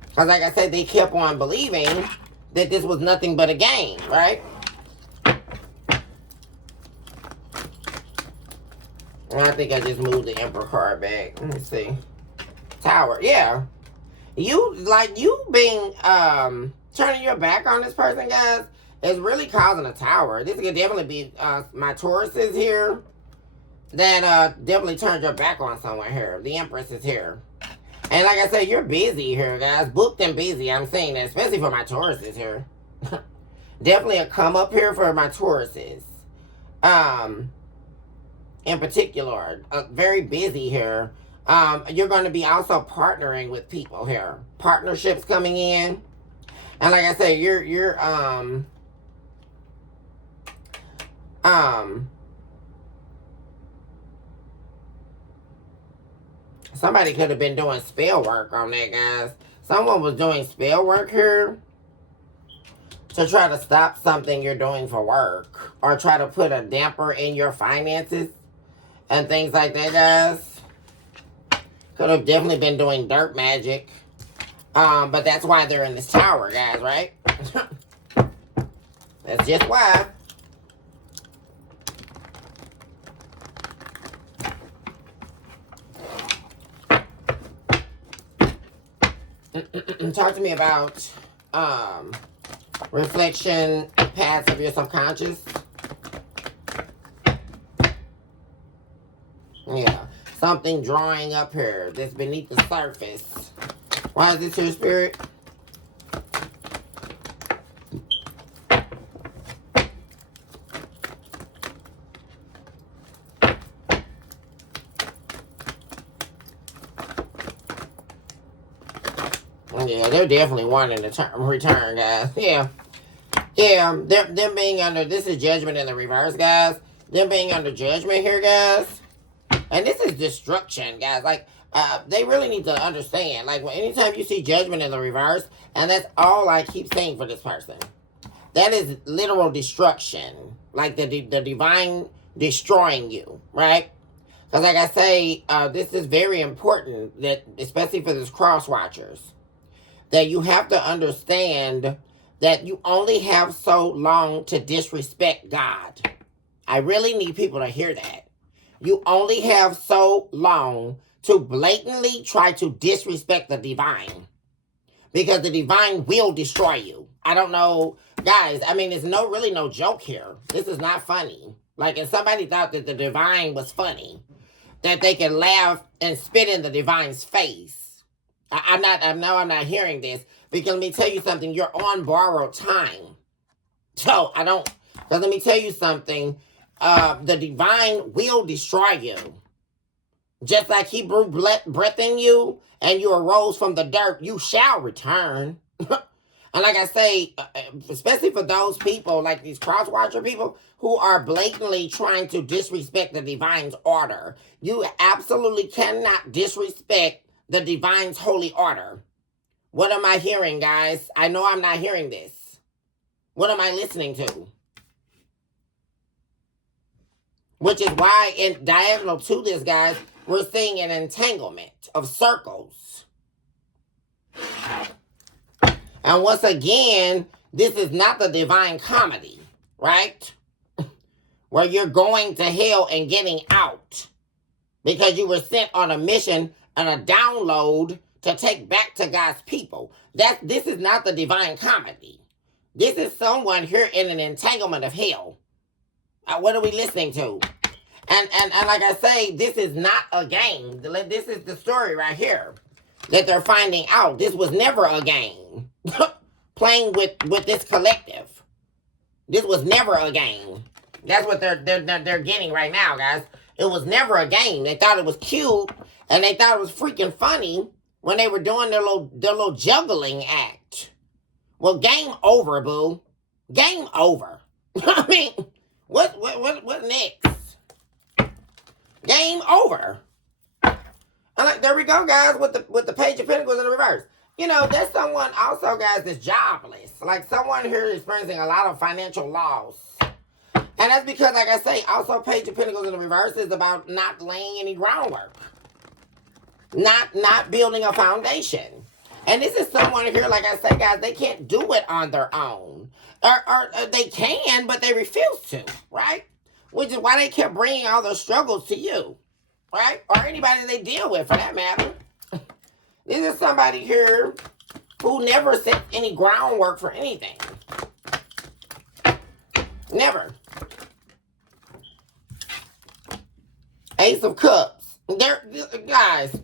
Because like I said, they kept on believing that this was nothing but a game, right? And I think I just moved the Emperor card back. Let me see. Tower, yeah. You being, turning your back on this person, guys, is really causing a tower. This could definitely be, my Tauruses here. That definitely turned your back on someone here. The Empress is here. And like I said, you're busy here, guys. Booked and busy. I'm saying that, especially for my Tauruses here. Definitely a come up here for my Tauruses. In particular, very busy here. You're going to be also partnering with people here. Partnerships coming in. And like I said, you're somebody could have been doing spell work on that, guys. Someone was doing spell work here to try to stop something you're doing for work. Or try to put a damper in your finances and things like that, guys. Could have definitely been doing dirt magic. But that's why they're in this tower, guys, right? That's just why. Talk to me about reflection paths of your subconscious. Yeah. Something drawing up here that's beneath the surface. Why is this here, Spirit? Yeah, they're definitely wanting to return, guys. Yeah. Yeah, them being under, this is judgment in the reverse, guys. Them being under judgment here, guys. And this is destruction, guys. Like, they really need to understand. Like, anytime you see judgment in the reverse, and that's all I keep saying for this person. That is literal destruction. Like, the divine destroying you, right? Because like I say, this is very important, that especially for this cross watchers, that you have to understand that you only have so long to disrespect God. I really need people to hear that. You only have so long to blatantly try to disrespect the divine. Because the divine will destroy you. I don't know. Guys, I mean, there's really no joke here. This is not funny. Like, if somebody thought that the divine was funny, that they can laugh and spit in the divine's face. I'm not hearing this. Because let me tell you something. You're on borrowed time. So, because let me tell you something. The divine will destroy you. Just like he blew breath in you and you arose from the dirt, you shall return. And like I say, especially for those people, like these cross-watcher people, who are blatantly trying to disrespect the divine's order. You absolutely cannot disrespect the divine's holy order. What am I hearing, guys? I know I'm not hearing this. What am I listening to? Which is why in diagonal to this, guys, we're seeing an entanglement of circles. And once again, this is not the divine comedy, right? Where you're going to hell and getting out. Because you were sent on a mission and a download to take back to God's people. This is not the divine comedy. This is someone here in an entanglement of hell. What are we listening to? And like I say, this is not a game. This is the story right here that they're finding out. This was never a game. Playing with this collective. This was never a game. That's what they're getting right now, guys. It was never a game. They thought it was cute, and they thought it was freaking funny when they were doing their little juggling act. Well, game over, boo. Game over. I mean, what next? Game over. There we go, guys, with the Page of Pentacles in the reverse. You know, there's someone also, guys, that's jobless. Like someone here experiencing a lot of financial loss. And that's because, like I say, also Page of Pentacles in the reverse is about not laying any groundwork. Not building a foundation. And this is someone here, like I say, guys, they can't do it on their own. Or they can, but they refuse to, right? Which is why they kept bringing all their struggles to you, right? Or anybody they deal with, for that matter. This is somebody here who never set any groundwork for anything. Never. Ace of Cups. Guys,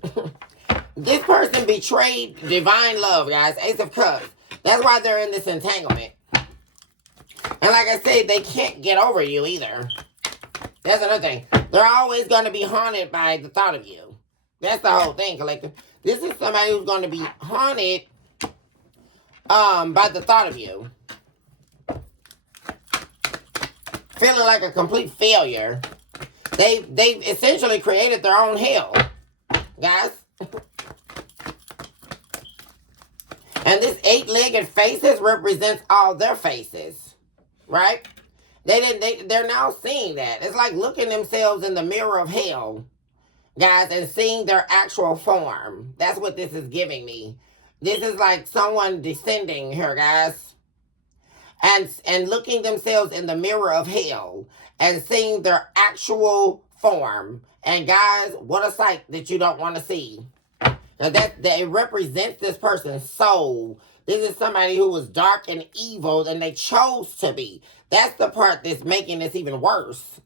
this person betrayed divine love, guys. Ace of Cups. That's why they're in this entanglement. And like I said, they can't get over you either. That's another thing. They're always going to be haunted by the thought of you. That's the whole thing, collective. This is somebody who's going to be haunted by the thought of you. Feeling like a complete failure. They've essentially created their own hell, guys. And this 8-legged faces represents all their faces, right? They're now seeing that. It's like looking themselves in the mirror of hell, guys, and seeing their actual form. That's what this is giving me. This is like someone descending here, guys, and looking themselves in the mirror of hell and seeing their actual form. And guys, what a sight that you don't want to see. Now that it represents this person's soul. This is somebody who was dark and evil, and they chose to be. That's the part that's making this even worse.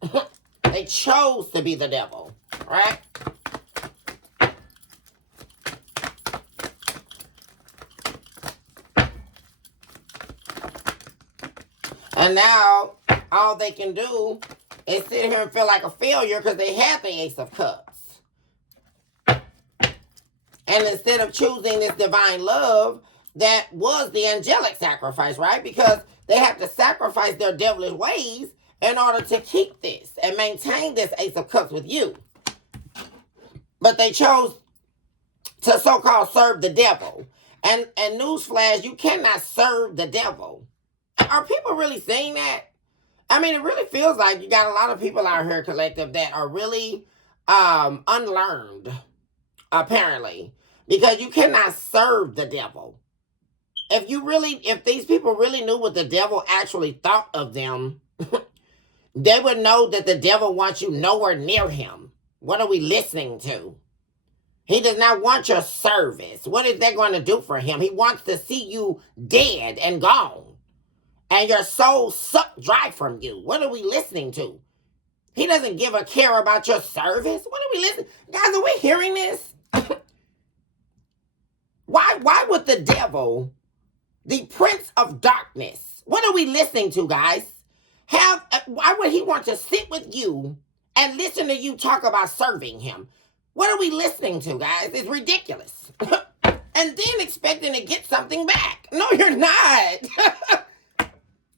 They chose to be the devil, right? And now, all they can do is sit here and feel like a failure because they had the Ace of Cups. And instead of choosing this divine love, that was the angelic sacrifice, right? Because they have to sacrifice their devilish ways in order to keep this and maintain this Ace of Cups with you. But they chose to so-called serve the devil. And newsflash, you cannot serve the devil. Are people really saying that? I mean, it really feels like you got a lot of people out here, collective, that are really unlearned, apparently. Because you cannot serve the devil. If these people really knew what the devil actually thought of them, they would know that the devil wants you nowhere near him. What are we listening to? He does not want your service. What is that going to do for him? He wants to see you dead and gone. And your soul sucked dry from you. What are we listening to? He doesn't give a care about your service. What are we listening? Guys, are we hearing this? Why would the devil, the prince of darkness, what are we listening to, guys? Why would he want to sit with you and listen to you talk about serving him? What are we listening to, guys? It's ridiculous. And then expecting to get something back. No, you're not.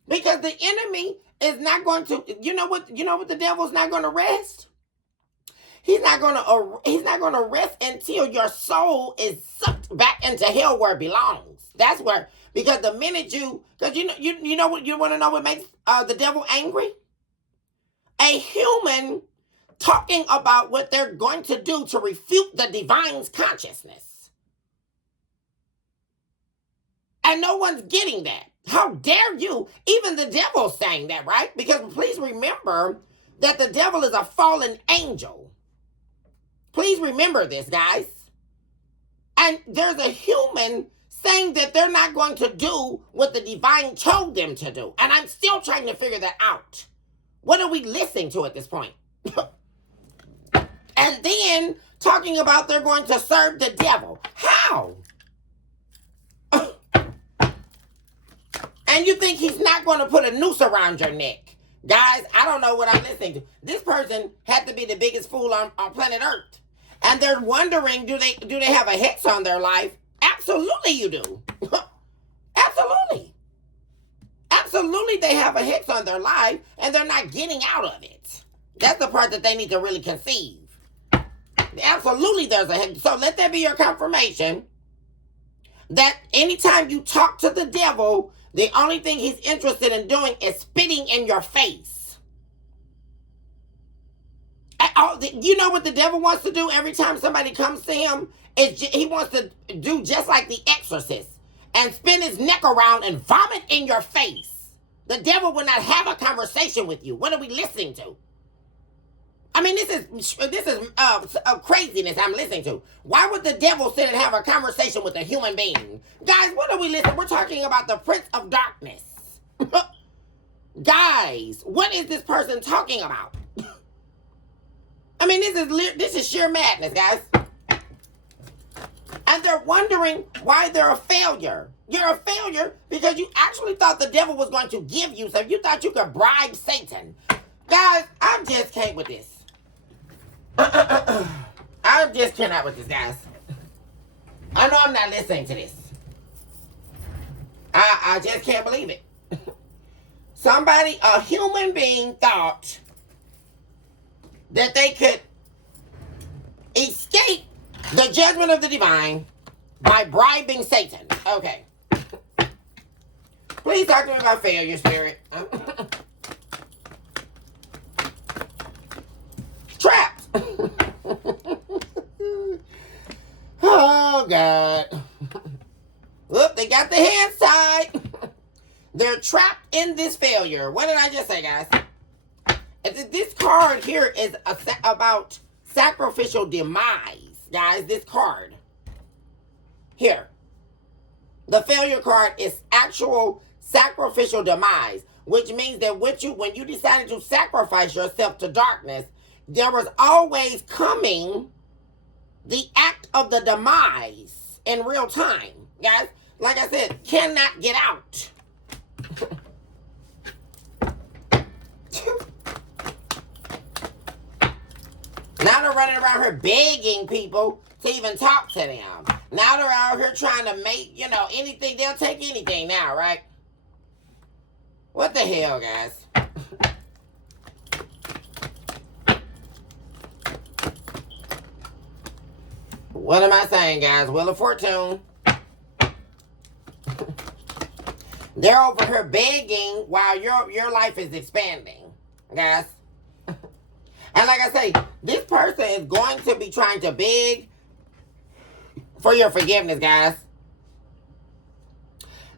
Because the enemy is not going to, you know what the devil's not going to rest? He's not going to rest until your soul is sucked back into hell where it belongs. That's where, because the minute because you know what, you want to know what makes the devil angry? A human talking about what they're going to do to refute the divine's consciousness. And no one's getting that. How dare you? Even the devil's saying that, right? Because please remember that the devil is a fallen angel. Please remember this, guys. And there's a human saying that they're not going to do what the divine told them to do. And I'm still trying to figure that out. What are we listening to at this point? And then talking about they're going to serve the devil. How? And you think he's not going to put a noose around your neck. Guys, I don't know what I'm listening to. This person had to be the biggest fool on planet Earth. And they're wondering, do they have a hex on their life? Absolutely you do. Absolutely. Absolutely they have a hex on their life and they're not getting out of it. That's the part that they need to really conceive. Absolutely there's a hex. So let that be your confirmation that anytime you talk to the devil, the only thing he's interested in doing is spitting in your face. You know what the devil wants to do every time somebody comes to him? He wants to do just like the exorcist and spin his neck around and vomit in your face. The devil will not have a conversation with you. What are we listening to? I mean, this is craziness I'm listening to. Why would the devil sit and have a conversation with a human being? Guys, what are we listening? We're talking about the Prince of Darkness. Guys, what is this person talking about? I mean, this is sheer madness, guys. And they're wondering why they're a failure. You're a failure because you actually thought the devil was going to give you something. You thought you could bribe Satan. Guys, I just can't with this. I just cannot with this, guys. I know I'm not listening to this. I just can't believe it. Somebody, a human being, thought that they could escape the judgment of the divine by bribing Satan. Okay. Please talk to me about failure, spirit. Trapped. Oh, God. Look, they got the hands tied. They're trapped in this failure. What did I just say, guys? This card here is about sacrificial demise, guys. This card here, the failure card, is actual sacrificial demise, which means that when you decided to sacrifice yourself to darkness, there was always coming the act of the demise in real time, guys. Like I said, cannot get out. Now they're running around here begging people to even talk to them. Now they're out here trying to make, anything. They'll take anything now, right? What the hell, guys? What am I saying, guys? Wheel of Fortune. They're over here begging while your life is expanding, guys. And like I say, this person is going to be trying to beg for your forgiveness, guys.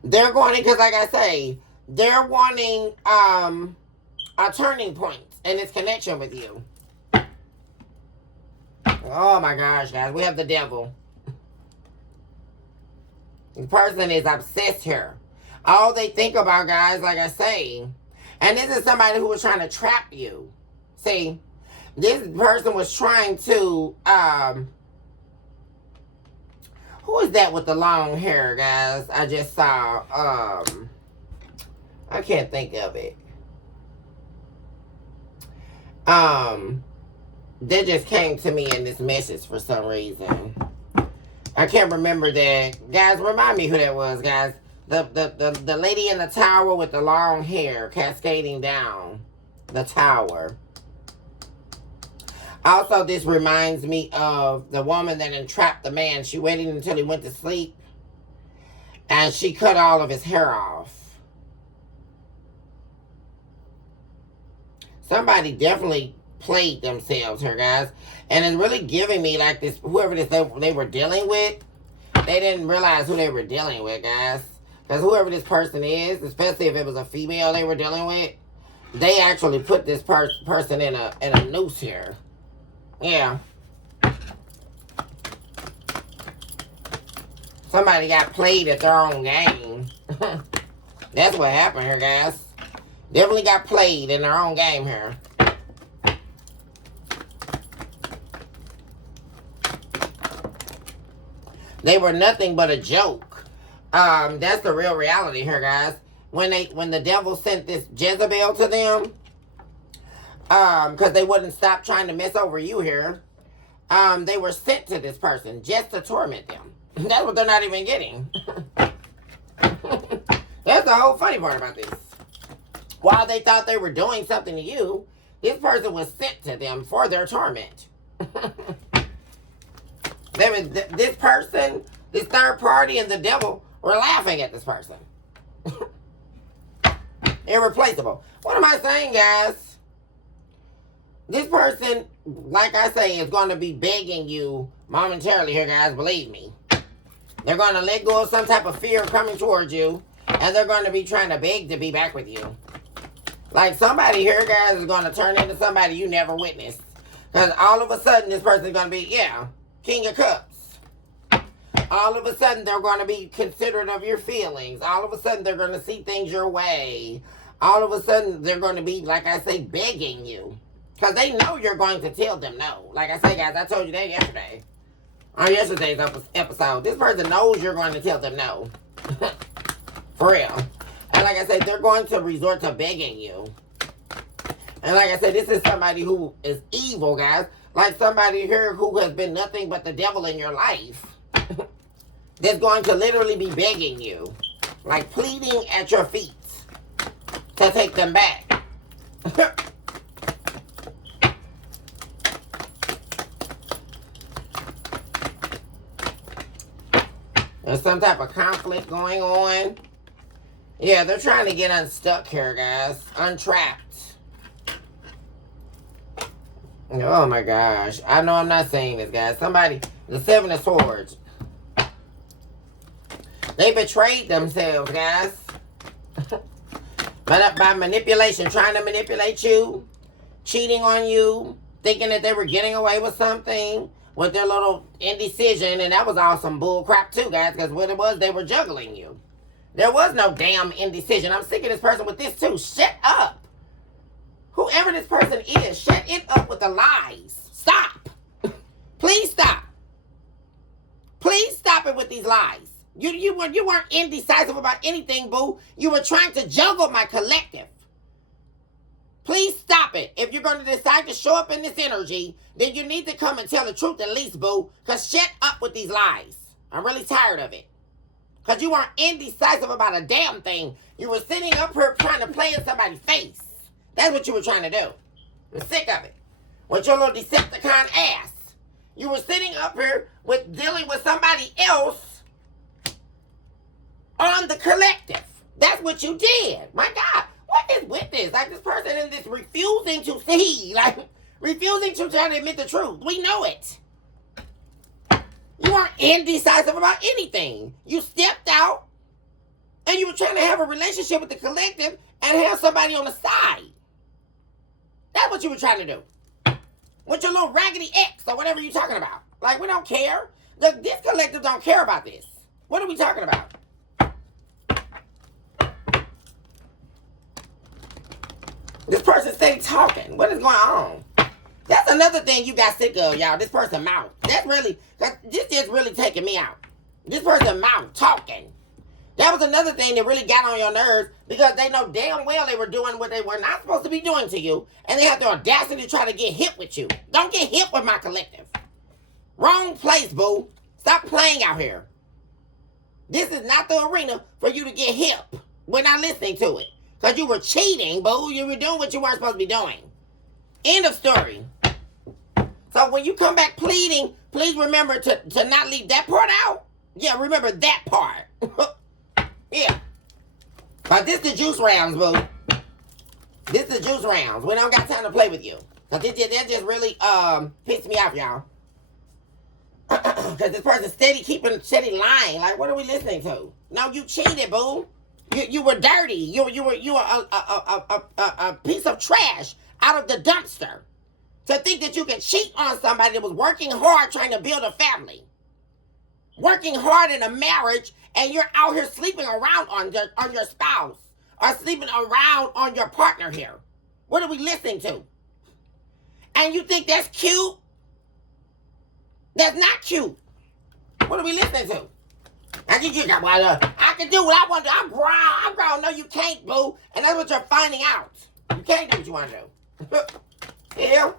They're going to, because like I say, they're wanting a turning point in its connection with you. Oh my gosh, guys. We have the devil. The person is obsessed here. All they think about, guys, like I say, and this is somebody who was trying to trap you. See, this person was trying to, who is that with the long hair, guys? I just saw, I can't think of it. That just came to me in this message for some reason. I can't remember that. Guys, remind me who that was, guys. The lady in the tower with the long hair cascading down the tower. Also, this reminds me of the woman that entrapped the man. She waited until he went to sleep, and she cut all of his hair off. Somebody definitely played themselves here, guys. And it's really giving me like this, whoever this they were dealing with, they didn't realize who they were dealing with, guys. Because whoever this person is, especially if it was a female they were dealing with, they actually put this person in a noose here. Yeah. Somebody got played at their own game. That's what happened here, guys. Definitely got played in their own game here. They were nothing but a joke. That's the real reality here, guys. When the devil sent this Jezebel to them, because they wouldn't stop trying to mess over you here, they were sent to this person just to torment them. That's what they're not even getting. That's the whole funny part about this. While they thought they were doing something to you, this person was sent to them for their torment. This person, this third party, and the devil were laughing at this person. Irreplaceable. What am I saying, guys? This person, like I say, is going to be begging you momentarily here, guys. Believe me. They're going to let go of some type of fear coming towards you, and they're going to be trying to beg to be back with you. Like somebody here, guys, is going to turn into somebody you never witnessed. Because all of a sudden, this person is going to be, yeah, King of Cups. All of a sudden, they're going to be considerate of your feelings. All of a sudden, they're going to see things your way. All of a sudden, they're going to be, like I say, begging you. Because they know you're going to tell them no. Like I say, guys, I told you that yesterday. On yesterday's episode. This person knows you're going to tell them no. For real. And like I said, they're going to resort to begging you. And like I said, this is somebody who is evil, guys. Like somebody here who has been nothing but the devil in your life. That's going to literally be begging you. Like pleading at your feet. To take them back. There's some type of conflict going on. Yeah, they're trying to get unstuck here, guys. Untrapped. Oh my gosh. I know I'm not saying this, guys. Somebody, the Seven of Swords. They betrayed themselves, guys. By manipulation, trying to manipulate you, cheating on you, thinking that they were getting away with something with their little indecision, and that was all some bull crap too, guys, because what it was, they were juggling you. There was no damn indecision. I'm sick of this person with this too. Shut up. Whoever this person is, shut it up with the lies. Stop. Please stop. Please stop it with these lies. You weren't indecisive about anything, boo. You were trying to juggle my collective. Please stop it. If you're going to decide to show up in this energy, then you need to come and tell the truth at least, boo. Because shut up with these lies. I'm really tired of it. Because you weren't indecisive about a damn thing. You were sitting up here trying to play in somebody's face. That's what you were trying to do. I'm sick of it. With your little Decepticon ass. You were sitting up here dealing with somebody else on the collective. That's what you did. My God. What is with this? Like this person is just refusing to see. Like refusing to try to admit the truth. We know it. You weren't indecisive about anything. You stepped out and you were trying to have a relationship with the collective and have somebody on the side. That's what you were trying to do. With your little raggedy ex or whatever you're talking about. Like, we don't care. This collective don't care about this. What are we talking about? This person stay talking. What is going on? That's another thing you got sick of, y'all. This person mouth. This is really taking me out. This person mouth talking. That was another thing that really got on your nerves because they know damn well they were doing what they were not supposed to be doing to you, and they have the audacity to try to get hip with you. Don't get hip with my collective. Wrong place, boo. Stop playing out here. This is not the arena for you to get hip. We're not listening to it. Because you were cheating, boo. You were doing what you weren't supposed to be doing. End of story. So when you come back pleading, please remember to not leave that part out. Yeah, remember that part. Yeah. But this the juice rounds, boo. This the juice rounds. We don't got time to play with you. Cause that just really pissed me off, y'all. Cause this person steady lying. Like, what are we listening to? No, you cheated, boo. You were dirty. You were a piece of trash out of the dumpster. To think that you can cheat on somebody that was working hard trying to build a family. working hard in a marriage, and you're out here sleeping around on your spouse or sleeping around on your partner here. What are we listening to? And you think that's cute? That's not cute. What are we listening to? I can do what I want to do. I'm grown. No, you can't, boo. And that's what you're finding out. You can't do what you want to do. Yeah.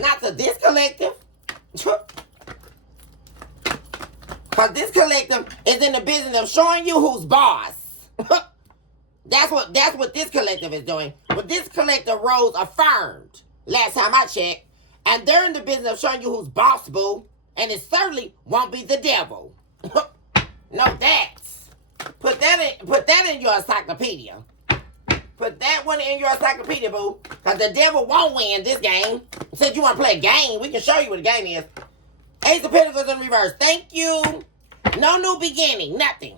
Not to this collective. Because this collective is in the business of showing you who's boss. That's what this collective is doing. But this collective rose affirmed last time I checked. And they're in the business of showing you who's boss, boo. And it certainly won't be the devil. No, that's. Put that in your encyclopedia. Put that one in your encyclopedia, boo. Because the devil won't win this game. Since you want to play a game, we can show you what the game is. Ace of Pentacles in reverse. Thank you. No new beginning. Nothing.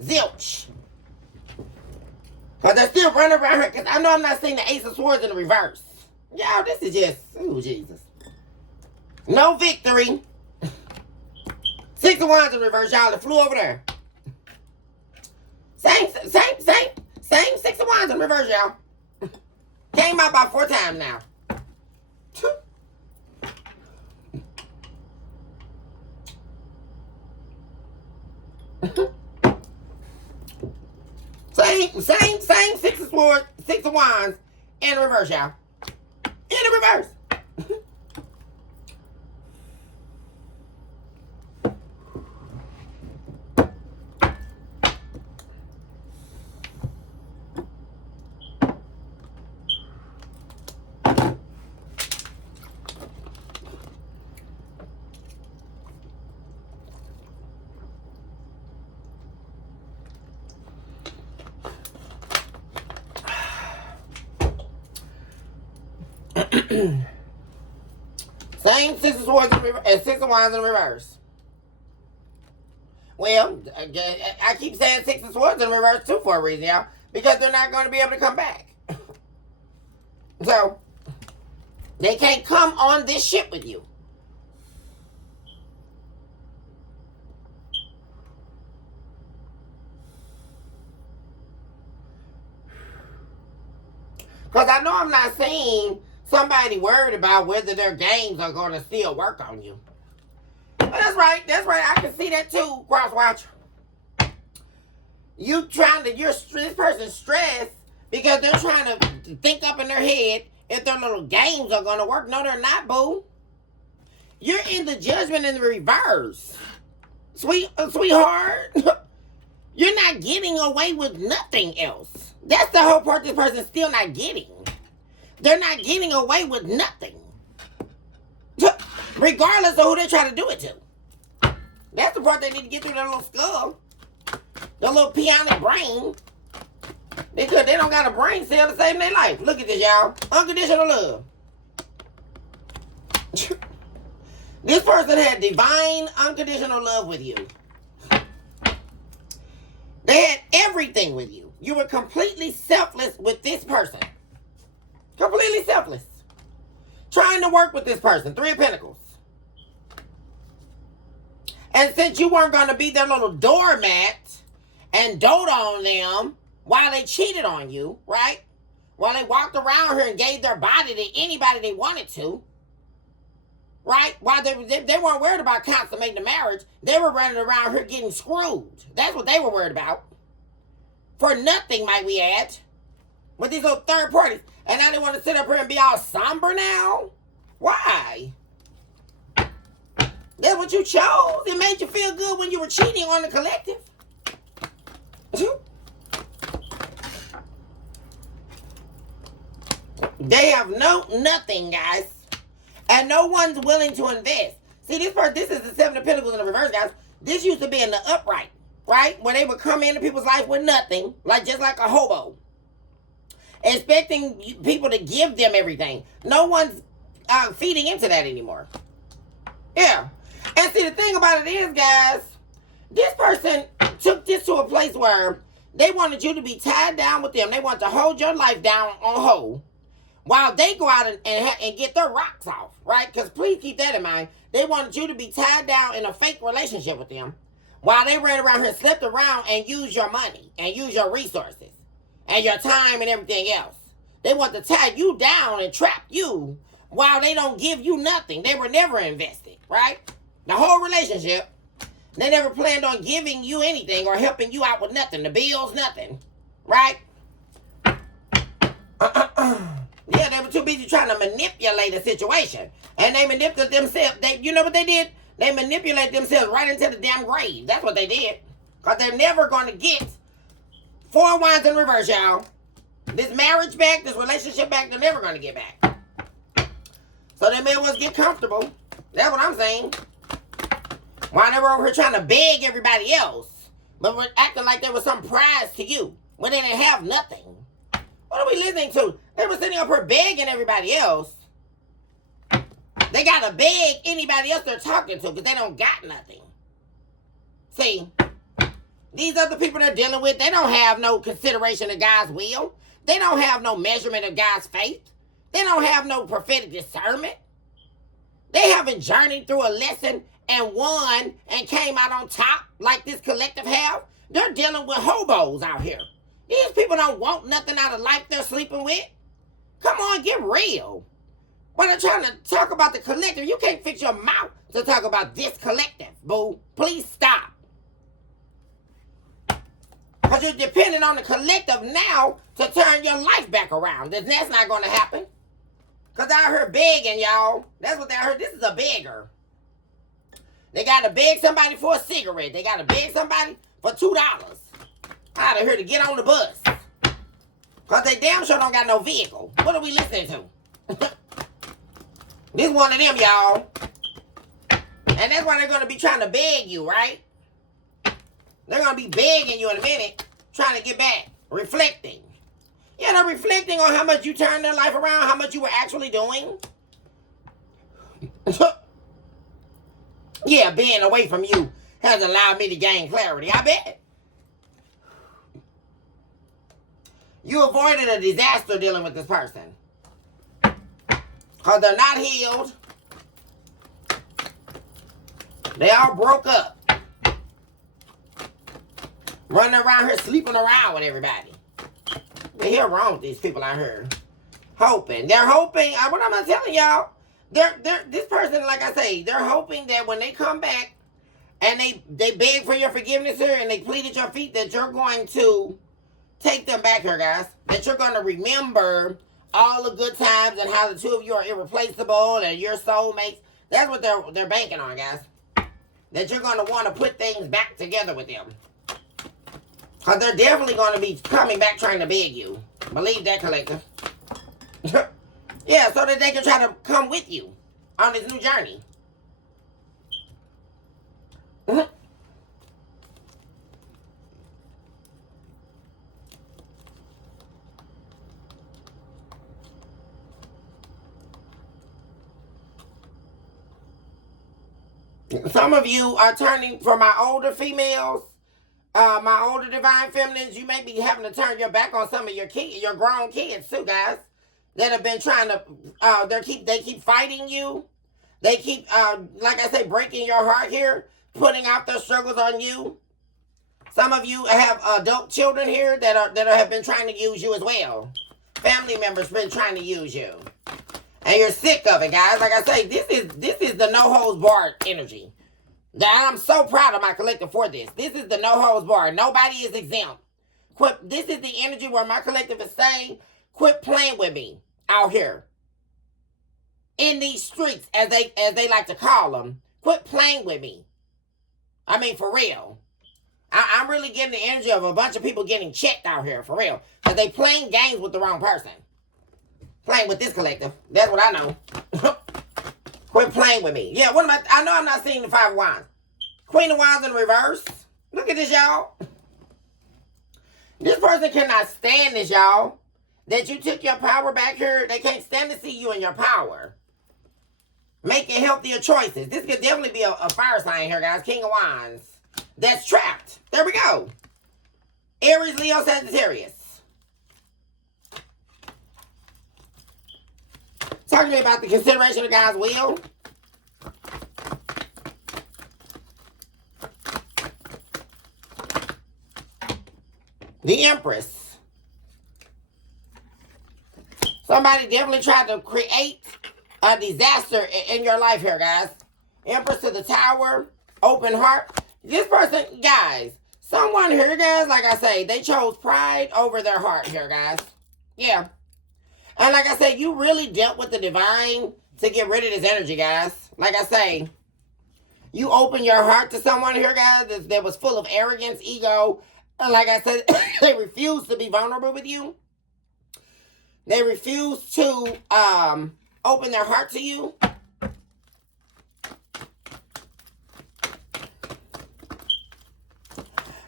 Zilch. Because they're still running around here. Because I know I'm not seeing the Ace of Swords in the reverse. Y'all, this is just... Ooh, Jesus. No victory. Six of Wands in reverse, y'all. It flew over there. Same Six of Wands in reverse, y'all. Came out about 4 times now. Same Six of Swords, Six of Wands in reverse, y'all. In the reverse. Same Six of Swords and Six of Wands in reverse. Well, I keep saying Six of Swords in reverse too for a reason, y'all. Because they're not going to be able to come back. So, they can't come on this ship with you. Because I know I'm not seeing somebody worried about whether their games are going to still work on you. But that's right. I can see that too, Crosswatch. This person's stressed because they're trying to think up in their head if their little games are going to work. No, they're not, boo. You're in the Judgment in the reverse. Sweetheart. You're not getting away with nothing else. That's the whole part this person's still not getting. They're not getting away with nothing. Regardless of who they're trying to do it to. That's the part they need to get through their little skull. Their little pionic brain. They don't got a brain cell to save their life. Look at this, y'all. Unconditional love. This person had divine unconditional love with you. They had everything with you. You were completely selfless with this person. Completely selfless. Trying to work with this person. 3 of Pentacles. And since you weren't going to be their little doormat and dote on them while they cheated on you, right? While they walked around here and gave their body to anybody they wanted to, right? While they weren't worried about consummating the marriage, they were running around here getting screwed. That's what they were worried about. For nothing, might we add. With these little third parties. And now they want to sit up here and be all somber now? Why? That's what you chose? It made you feel good when you were cheating on the collective? They have nothing, guys. And no one's willing to invest. See, this is the 7 of Pentacles in the reverse, guys. This used to be in the upright, right? Where they would come into people's life with nothing, just like a hobo. Expecting people to give them everything. No one's feeding into that anymore. Yeah. And see, the thing about it is, guys, this person took this to a place where they wanted you to be tied down with them. They wanted to hold your life down on hold while they go out and get their rocks off, right? Because please keep that in mind. They wanted you to be tied down in a fake relationship with them while they ran around here, slept around, and use your money and use your resources and your time and everything else. They want to tie you down and trap you while they don't give you nothing. They were never invested, right? The whole relationship, they never planned on giving you anything or helping you out with nothing. The bills, nothing, right? Yeah, they were too busy trying to manipulate the situation. And they manipulated themselves. You know what they did? They manipulated themselves right into the damn grave. That's what they did. Because they're never going to get 4 wands in reverse, y'all. This marriage back, this relationship back, they're never going to get back. So they may as well get comfortable. That's what I'm saying. While they were over here trying to beg everybody else, but were acting like there was some prize to you when they didn't have nothing. What are we listening to? They were sitting up here begging everybody else. They got to beg anybody else they're talking to because they don't got nothing. See, these other people they're dealing with, they don't have no consideration of God's will. They don't have no measurement of God's faith. They don't have no prophetic discernment. They haven't journeyed through a lesson and won and came out on top like this collective have. They're dealing with hobos out here. These people don't want nothing out of life they're sleeping with. Come on, get real. When I'm trying to talk about the collective, you can't fix your mouth to talk about this collective, boo. Please stop. Because you're depending on the collective now to turn your life back around. That's not going to happen. Because I heard begging, y'all. That's what they heard. This is a beggar. They got to beg somebody for a cigarette. They got to beg somebody for $2 out of here to get on the bus. Because they damn sure don't got no vehicle. What are we listening to? This one of them, y'all. And that's why they're going to be trying to beg you, right? They're going to be begging you in a minute, trying to get back, reflecting. Yeah, they're reflecting on how much you turned their life around, how much you were actually doing. Yeah, being away from you has allowed me to gain clarity, I bet. You avoided a disaster dealing with this person. Because they're not healed. They all broke up. Running around here, sleeping around with everybody. The hell wrong with these people out here? Hoping. They're hoping. What am I telling y'all? This person, like I say, they're hoping that when they come back and they beg for your forgiveness here and they plead at your feet, that you're going to take them back here, guys. That you're going to remember all the good times and how the two of you are irreplaceable and you're soulmates. That's what they're banking on, guys. That you're going to want to put things back together with them. Because they're definitely going to be coming back trying to beg you. Believe that, collective. Yeah, so that they can try to come with you on this new journey. Some of you are turning for my older females, my older divine feminines. You may be having to turn your back on some of your kids, your grown kids too, guys, that have been trying to. They keep fighting you. They keep, like I say, breaking your heart here, putting out their struggles on you. Some of you have adult children here that have been trying to use you as well. Family members been trying to use you. And you're sick of it, guys. Like I say, this is the no holds barred energy. That I'm so proud of my collective for this. This is the no holds barred. Nobody is exempt. This is the energy where my collective is saying, quit playing with me out here. In these streets, as they like to call them. Quit playing with me. I mean, for real. I'm really getting the energy of a bunch of people getting checked out here, for real. Because they playing games with the wrong person. Playing with this collective. That's what I know. Quit playing with me. Yeah, what am I know I'm not seeing the 5 of Wands. Queen of Wands in reverse. Look at this, y'all. This person cannot stand this, y'all. That you took your power back here. They can't stand to see you in your power. Making healthier choices. This could definitely be a fire sign here, guys. King of Wands. That's trapped. There we go. Aries, Leo, Sagittarius. Talk to me about the consideration of God's will. The Empress. Somebody definitely tried to create a disaster in your life here, guys. Empress to the Tower. Open heart. This person, guys, someone here, guys, like I say, they chose pride over their heart here, guys. Yeah. And like I said, you really dealt with the divine to get rid of this energy, guys. Like I say, you opened your heart to someone here, guys, that was full of arrogance, ego. And like I said, they refused to be vulnerable with you. They refused to open their heart to you.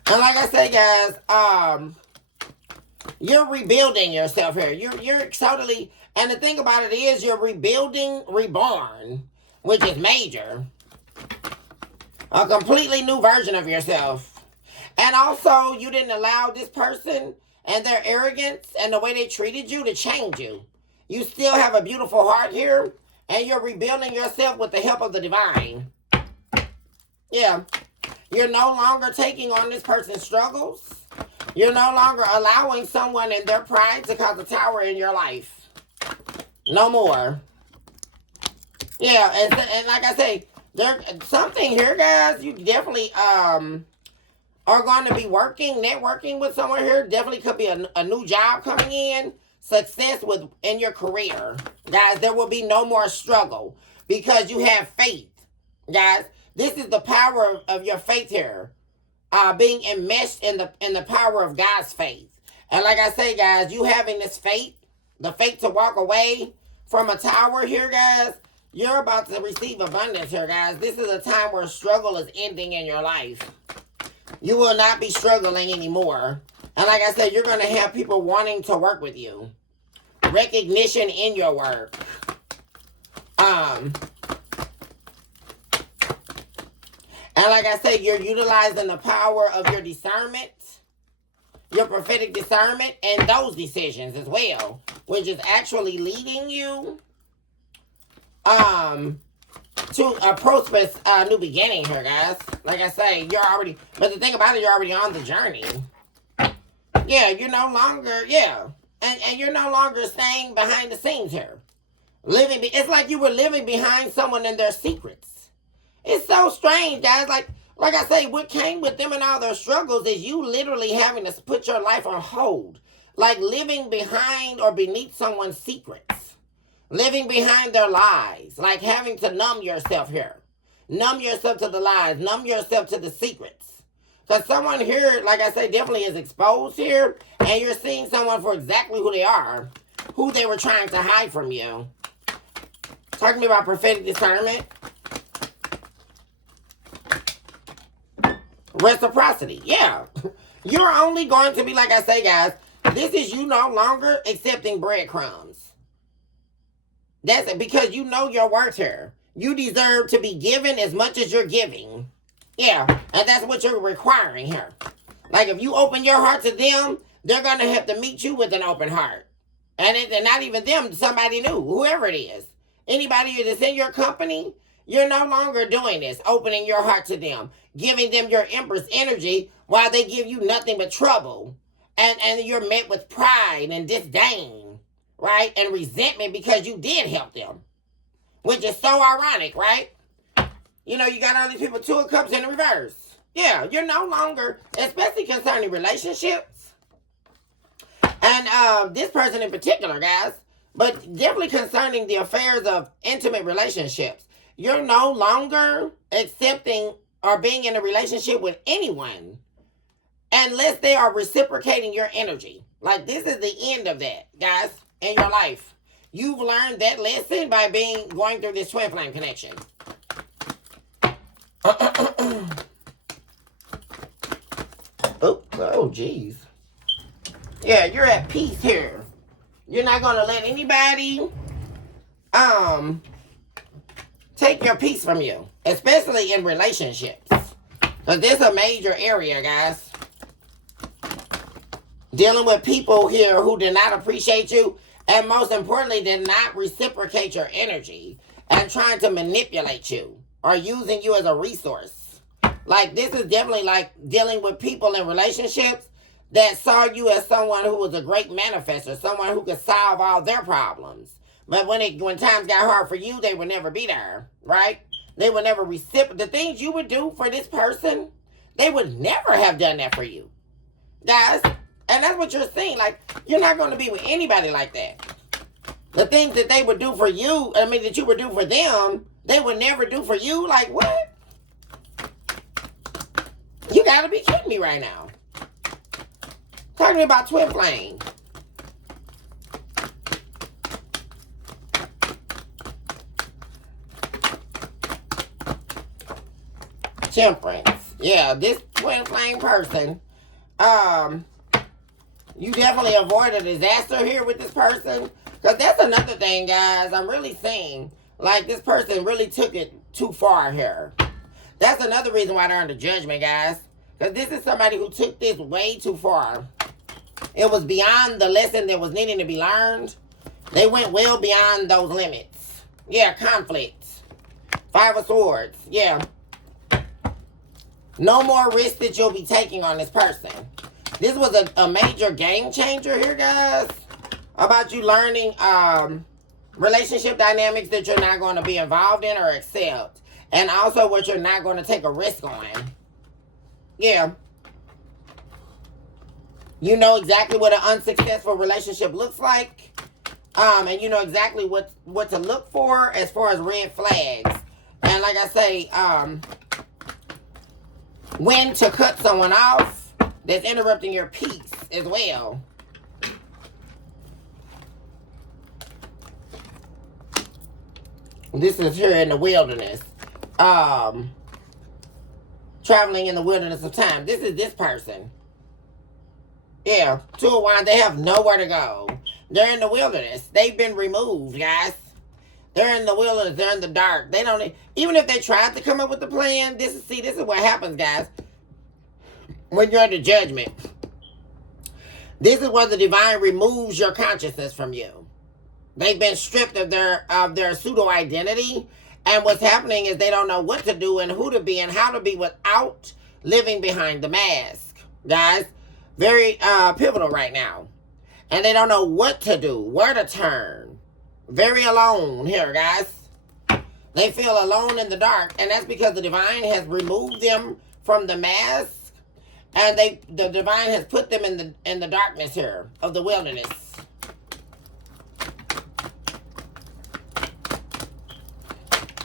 And like I say, guys, you're rebuilding yourself here. You're totally, and the thing about it is you're rebuilding, reborn, which is major. A completely new version of yourself. And also, you didn't allow this person and their arrogance and the way they treated you to change you. You still have a beautiful heart here, and you're rebuilding yourself with the help of the divine. Yeah. You're no longer taking on this person's struggles. You're no longer allowing someone in their pride to cause a tower in your life. No more. Yeah, and like I say, there's something here, guys. You definitely are going to be networking with someone here. Definitely could be a new job coming in. Success in your career. Guys, there will be no more struggle because you have faith. Guys, this is the power of your faith here. Being enmeshed in the power of God's faith. And like I say, guys, you having this faith, the faith to walk away from a tower here, guys, you're about to receive abundance here, guys. This is a time where struggle is ending in your life. You will not be struggling anymore. And like I said, you're going to have people wanting to work with you. Recognition in your work. And like I said, you're utilizing the power of your discernment, your prophetic discernment, and those decisions as well, which is actually leading you to a prosperous new beginning here, guys. Like I say, but the thing about it, you're already on the journey. Yeah, you're no longer, and you're no longer staying behind the scenes here. It's like you were living behind someone and their secrets. It's so strange, guys. Like I say, what came with them and all their struggles is you literally having to put your life on hold. Like living behind or beneath someone's secrets. Living behind their lies. Like having to numb yourself here. Numb yourself to the lies. Numb yourself to the secrets. Because someone here, like I say, definitely is exposed here. And you're seeing someone for exactly who they are. Who they were trying to hide from you. Talk to me about prophetic discernment. Reciprocity. Yeah. You're only going to be, like I say, guys, this is you no longer accepting breadcrumbs. That's it, because you know your worth here. You deserve to be given as much as you're giving. Yeah. And that's what you're requiring here. Like if you open your heart to them, they're going to have to meet you with an open heart. And not even them, somebody new, whoever it is. Anybody that's in your company, you're no longer doing this, opening your heart to them, giving them your Empress energy while they give you nothing but trouble. And you're met with pride and disdain, right? And resentment because you did help them, which is so ironic, right? You know, you got all these people, 2 of Cups in the reverse. Yeah, you're no longer, especially concerning relationships. And this person in particular, guys, but definitely concerning the affairs of intimate relationships. You're no longer accepting or being in a relationship with anyone unless they are reciprocating your energy. Like this is the end of that, guys, in your life. You've learned that lesson by going through this twin flame connection. Oh, geez. Yeah, you're at peace here. You're not going to let anybody take your peace from you, especially in relationships. Because this is a major area, guys. Dealing with people here who do not appreciate you And most importantly, they're not reciprocate your energy and trying to manipulate you or using you as a resource. Like, this is definitely like dealing with people in relationships that saw you as someone who was a great manifester, someone who could solve all their problems. But when times got hard for you, they would never be there, right? They would never reciprocate. The things you would do for this person, they would never have done that for you, guys. And that's what you're seeing. Like, you're not going to be with anybody like that. The things that they would do for you, that you would do for them, they would never do for you. Like, what? You got to be kidding me right now. Talking about twin flame. Temperance. Yeah, this twin flame person, you definitely avoid a disaster here with this person. Because that's another thing, guys. I'm really seeing, like, this person really took it too far here. That's another reason why they're under judgment, guys. Because this is somebody who took this way too far. It was beyond the lesson that was needing to be learned. They went well beyond those limits. Yeah, conflict. Five of Swords. Yeah. No more risk that you'll be taking on this person. This was a major game changer here, guys. About you learning relationship dynamics that you're not going to be involved in or accept. And also what you're not going to take a risk on. Yeah. You know exactly what an unsuccessful relationship looks like. And you know exactly what to look for as far as red flags. And like I say, when to cut someone off that's interrupting your peace as well. This is here in the wilderness. Traveling in the wilderness of time. This is this person. Yeah, Two of Wands, they have nowhere to go. They're in the wilderness. They've been removed, guys. They're in the wilderness. They're in the dark. They don't, even if they tried to come up with a plan, this is what happens, guys. When you're under judgment. This is where the divine removes your consciousness from you. They've been stripped of their pseudo identity. And what's happening is they don't know what to do and who to be and how to be without living behind the mask. Guys, very pivotal right now. And they don't know what to do, where to turn. Very alone here, guys. They feel alone in the dark. And that's because the divine has removed them from the mask. And the divine has put them in the darkness here of the wilderness.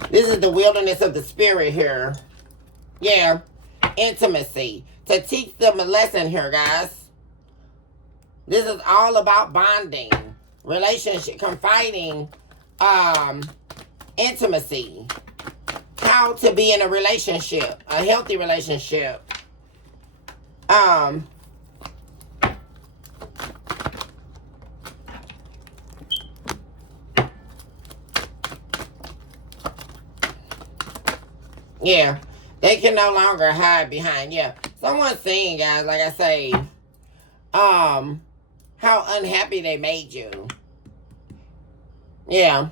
This is the wilderness of the spirit here. Yeah. Intimacy. To teach them a lesson here, guys. This is all about bonding. Relationship. Confiding. Intimacy. How to be in a relationship. A healthy relationship. Yeah, they can no longer hide behind. Yeah, someone's saying, guys, like I say, how unhappy they made you. Yeah.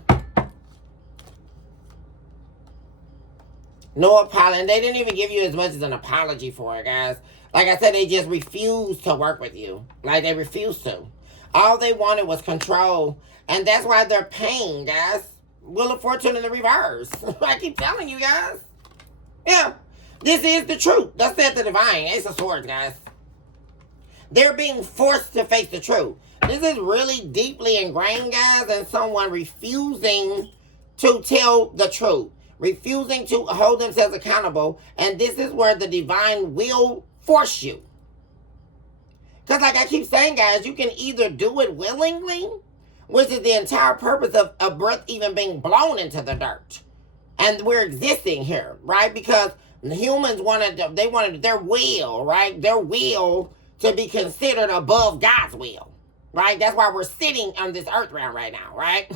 No apology. They didn't even give you as much as an apology for it, guys. Like I said, they just refused to work with you. Like, they refused to. All they wanted was control. And that's why they're paying, guys. Wheel of Fortune in the reverse. I keep telling you, guys. Yeah. This is the truth. That's the divine. Ace of Swords, guys. They're being forced to face the truth. This is really deeply ingrained, guys, in someone refusing to tell the truth. Refusing to hold themselves accountable. And this is where the divine will force you. Because like I keep saying, guys, you can either do it willingly, which is the entire purpose of a breath even being blown into the dirt. And we're existing here, right? Because the humans wanted their will, right? Their will to be considered above God's will, right? That's why we're sitting on this earth round right now, right?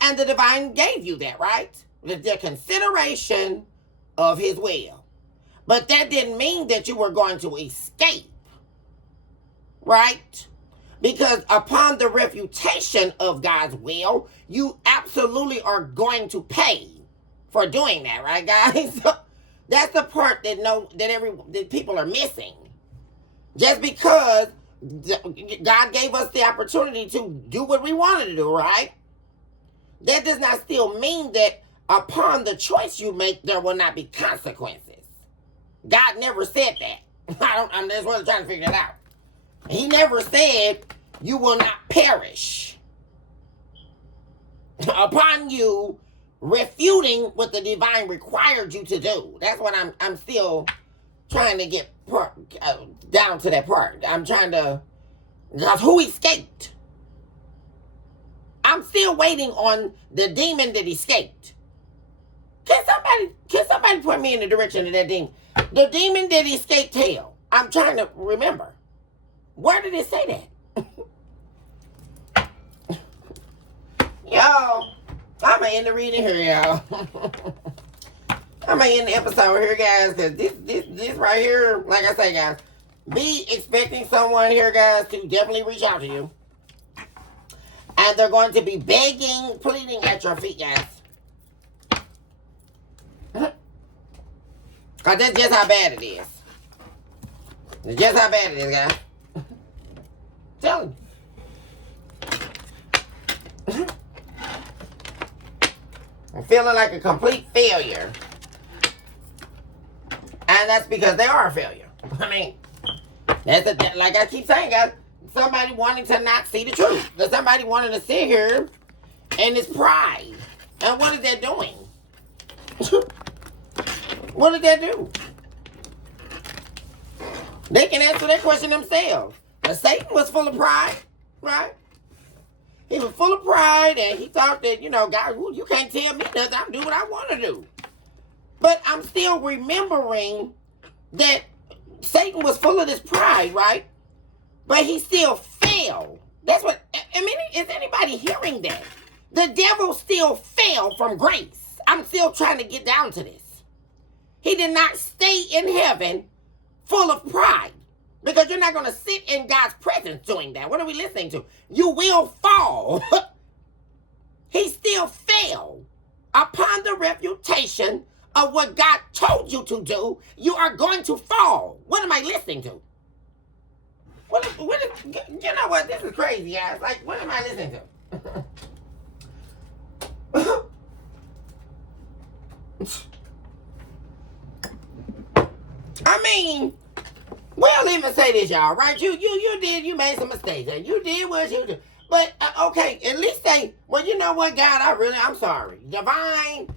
And the divine gave you that, right? The consideration of his will. But that didn't mean that you were going to escape, right? Because upon the refutation of God's will, you absolutely are going to pay for doing that, right, guys? That's the part that people are missing. Just because God gave us the opportunity to do what we wanted to do, right? That does not still mean that upon the choice you make, there will not be consequences. God never said that. I'm just really trying to figure it out. He never said you will not perish upon you refuting what the divine required you to do. That's what I'm still trying to get down to that part. I'm trying to, because who escaped? I'm still waiting on the demon that escaped. Can somebody point me in the direction of that demon? The demon that escaped hell. I'm trying to remember. Where did it say that? Y'all, I'm going to end the reading here, y'all. I'm going to end the episode here, guys, because this right here, like I say, guys, be expecting someone here, guys, to definitely reach out to you. And they're going to be begging, pleading at your feet, guys. Because that's just how bad it is. It's just how bad it is, guys. Tell him. I'm feeling like a complete failure. And that's because they are a failure. I mean, like I keep saying, guys, somebody wanting to not see the truth. There's somebody wanting to sit here and it's pride. And what is that doing? What did that do? They can answer that question themselves. But Satan was full of pride, right? He was full of pride, and he thought that, God, you can't tell me nothing. I'm doing what I want to do. But I'm still remembering that Satan was full of this pride, right? But he still fell. That's what, is anybody hearing that? The devil still fell from grace. I'm still trying to get down to this. He did not stay in heaven full of pride. Because you're not going to sit in God's presence doing that. What are we listening to? You will fall. He still fell upon the refutation of what God told you to do. You are going to fall. What am I listening to? You know what? This is crazy, guys. Like, what am I listening to? I mean, well, even say this, y'all, right? You made some mistakes, and you did what you did. But, okay, at least say, well, you know what, God, I'm sorry. Divine,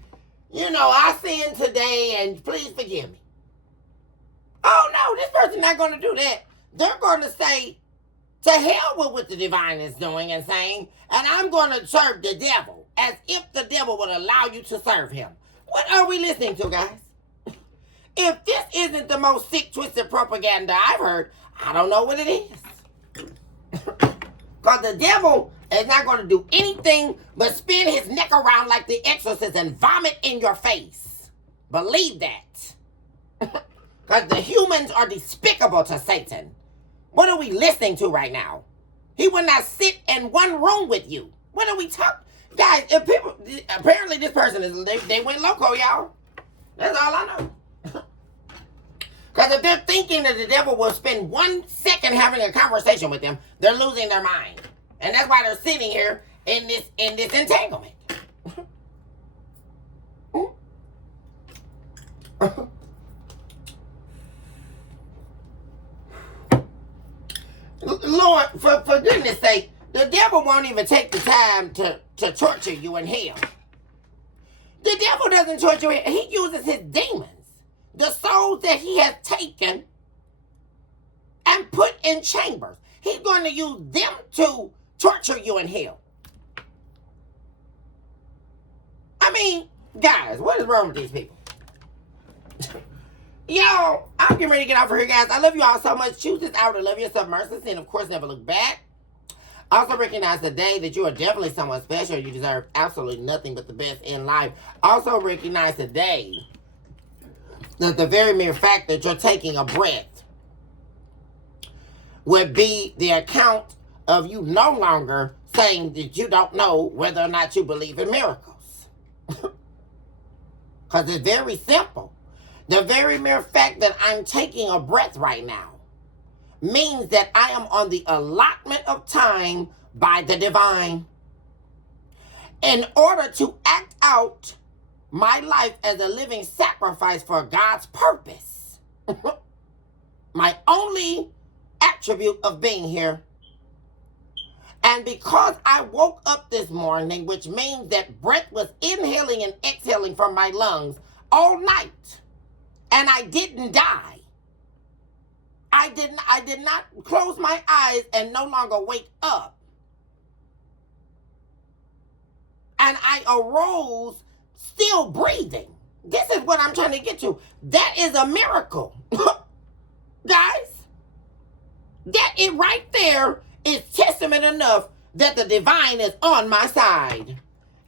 I sinned today, and please forgive me. Oh, no, this person's not going to do that. They're going to say, to hell with what the divine is doing and saying, and I'm going to serve the devil, as if the devil would allow you to serve him. What are we listening to, guys? If this isn't the most sick, twisted propaganda I've heard, I don't know what it is. Because the devil is not going to do anything but spin his neck around like the exorcist and vomit in your face. Believe that. Because the humans are despicable to Satan. What are we listening to right now? He will not sit in one room with you. What are we talking? Guys, if people, apparently this person they went loco, y'all. That's all I know. Because if they're thinking that the devil will spend 1 second having a conversation with them, they're losing their mind. And that's why they're sitting here in this entanglement. Lord, for goodness sake, the devil won't even take the time to torture you in hell. The devil doesn't torture you. He uses his demons. The souls that he has taken and put in chambers. He's going to use them to torture you in hell. I mean, guys, what is wrong with these people? Y'all, I'm getting ready to get off of here, guys. I love you all so much. Choose this hour to love yourself, mercy, and of course, never look back. Also recognize today that you are definitely someone special. You deserve absolutely nothing but the best in life. Also recognize today that the very mere fact that you're taking a breath would be the account of you no longer saying that you don't know whether or not you believe in miracles. Because it's very simple. The very mere fact that I'm taking a breath right now means that I am on the allotment of time by the divine. In order to act out my life as a living sacrifice for God's purpose. My only attribute of being here. And because I woke up this morning, which means that breath was inhaling and exhaling from my lungs all night, and I didn't die. I did not close my eyes and no longer wake up. And I arose still breathing. This is what I'm trying to get to. That is a miracle. Guys, that it right there is testament enough that the divine is on my side.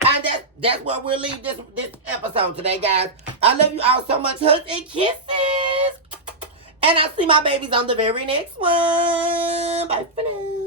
And that's where we'll leave this episode today, guys. I love you all so much. Hugs and kisses. And I'll see my babies on the very next one. Bye for now.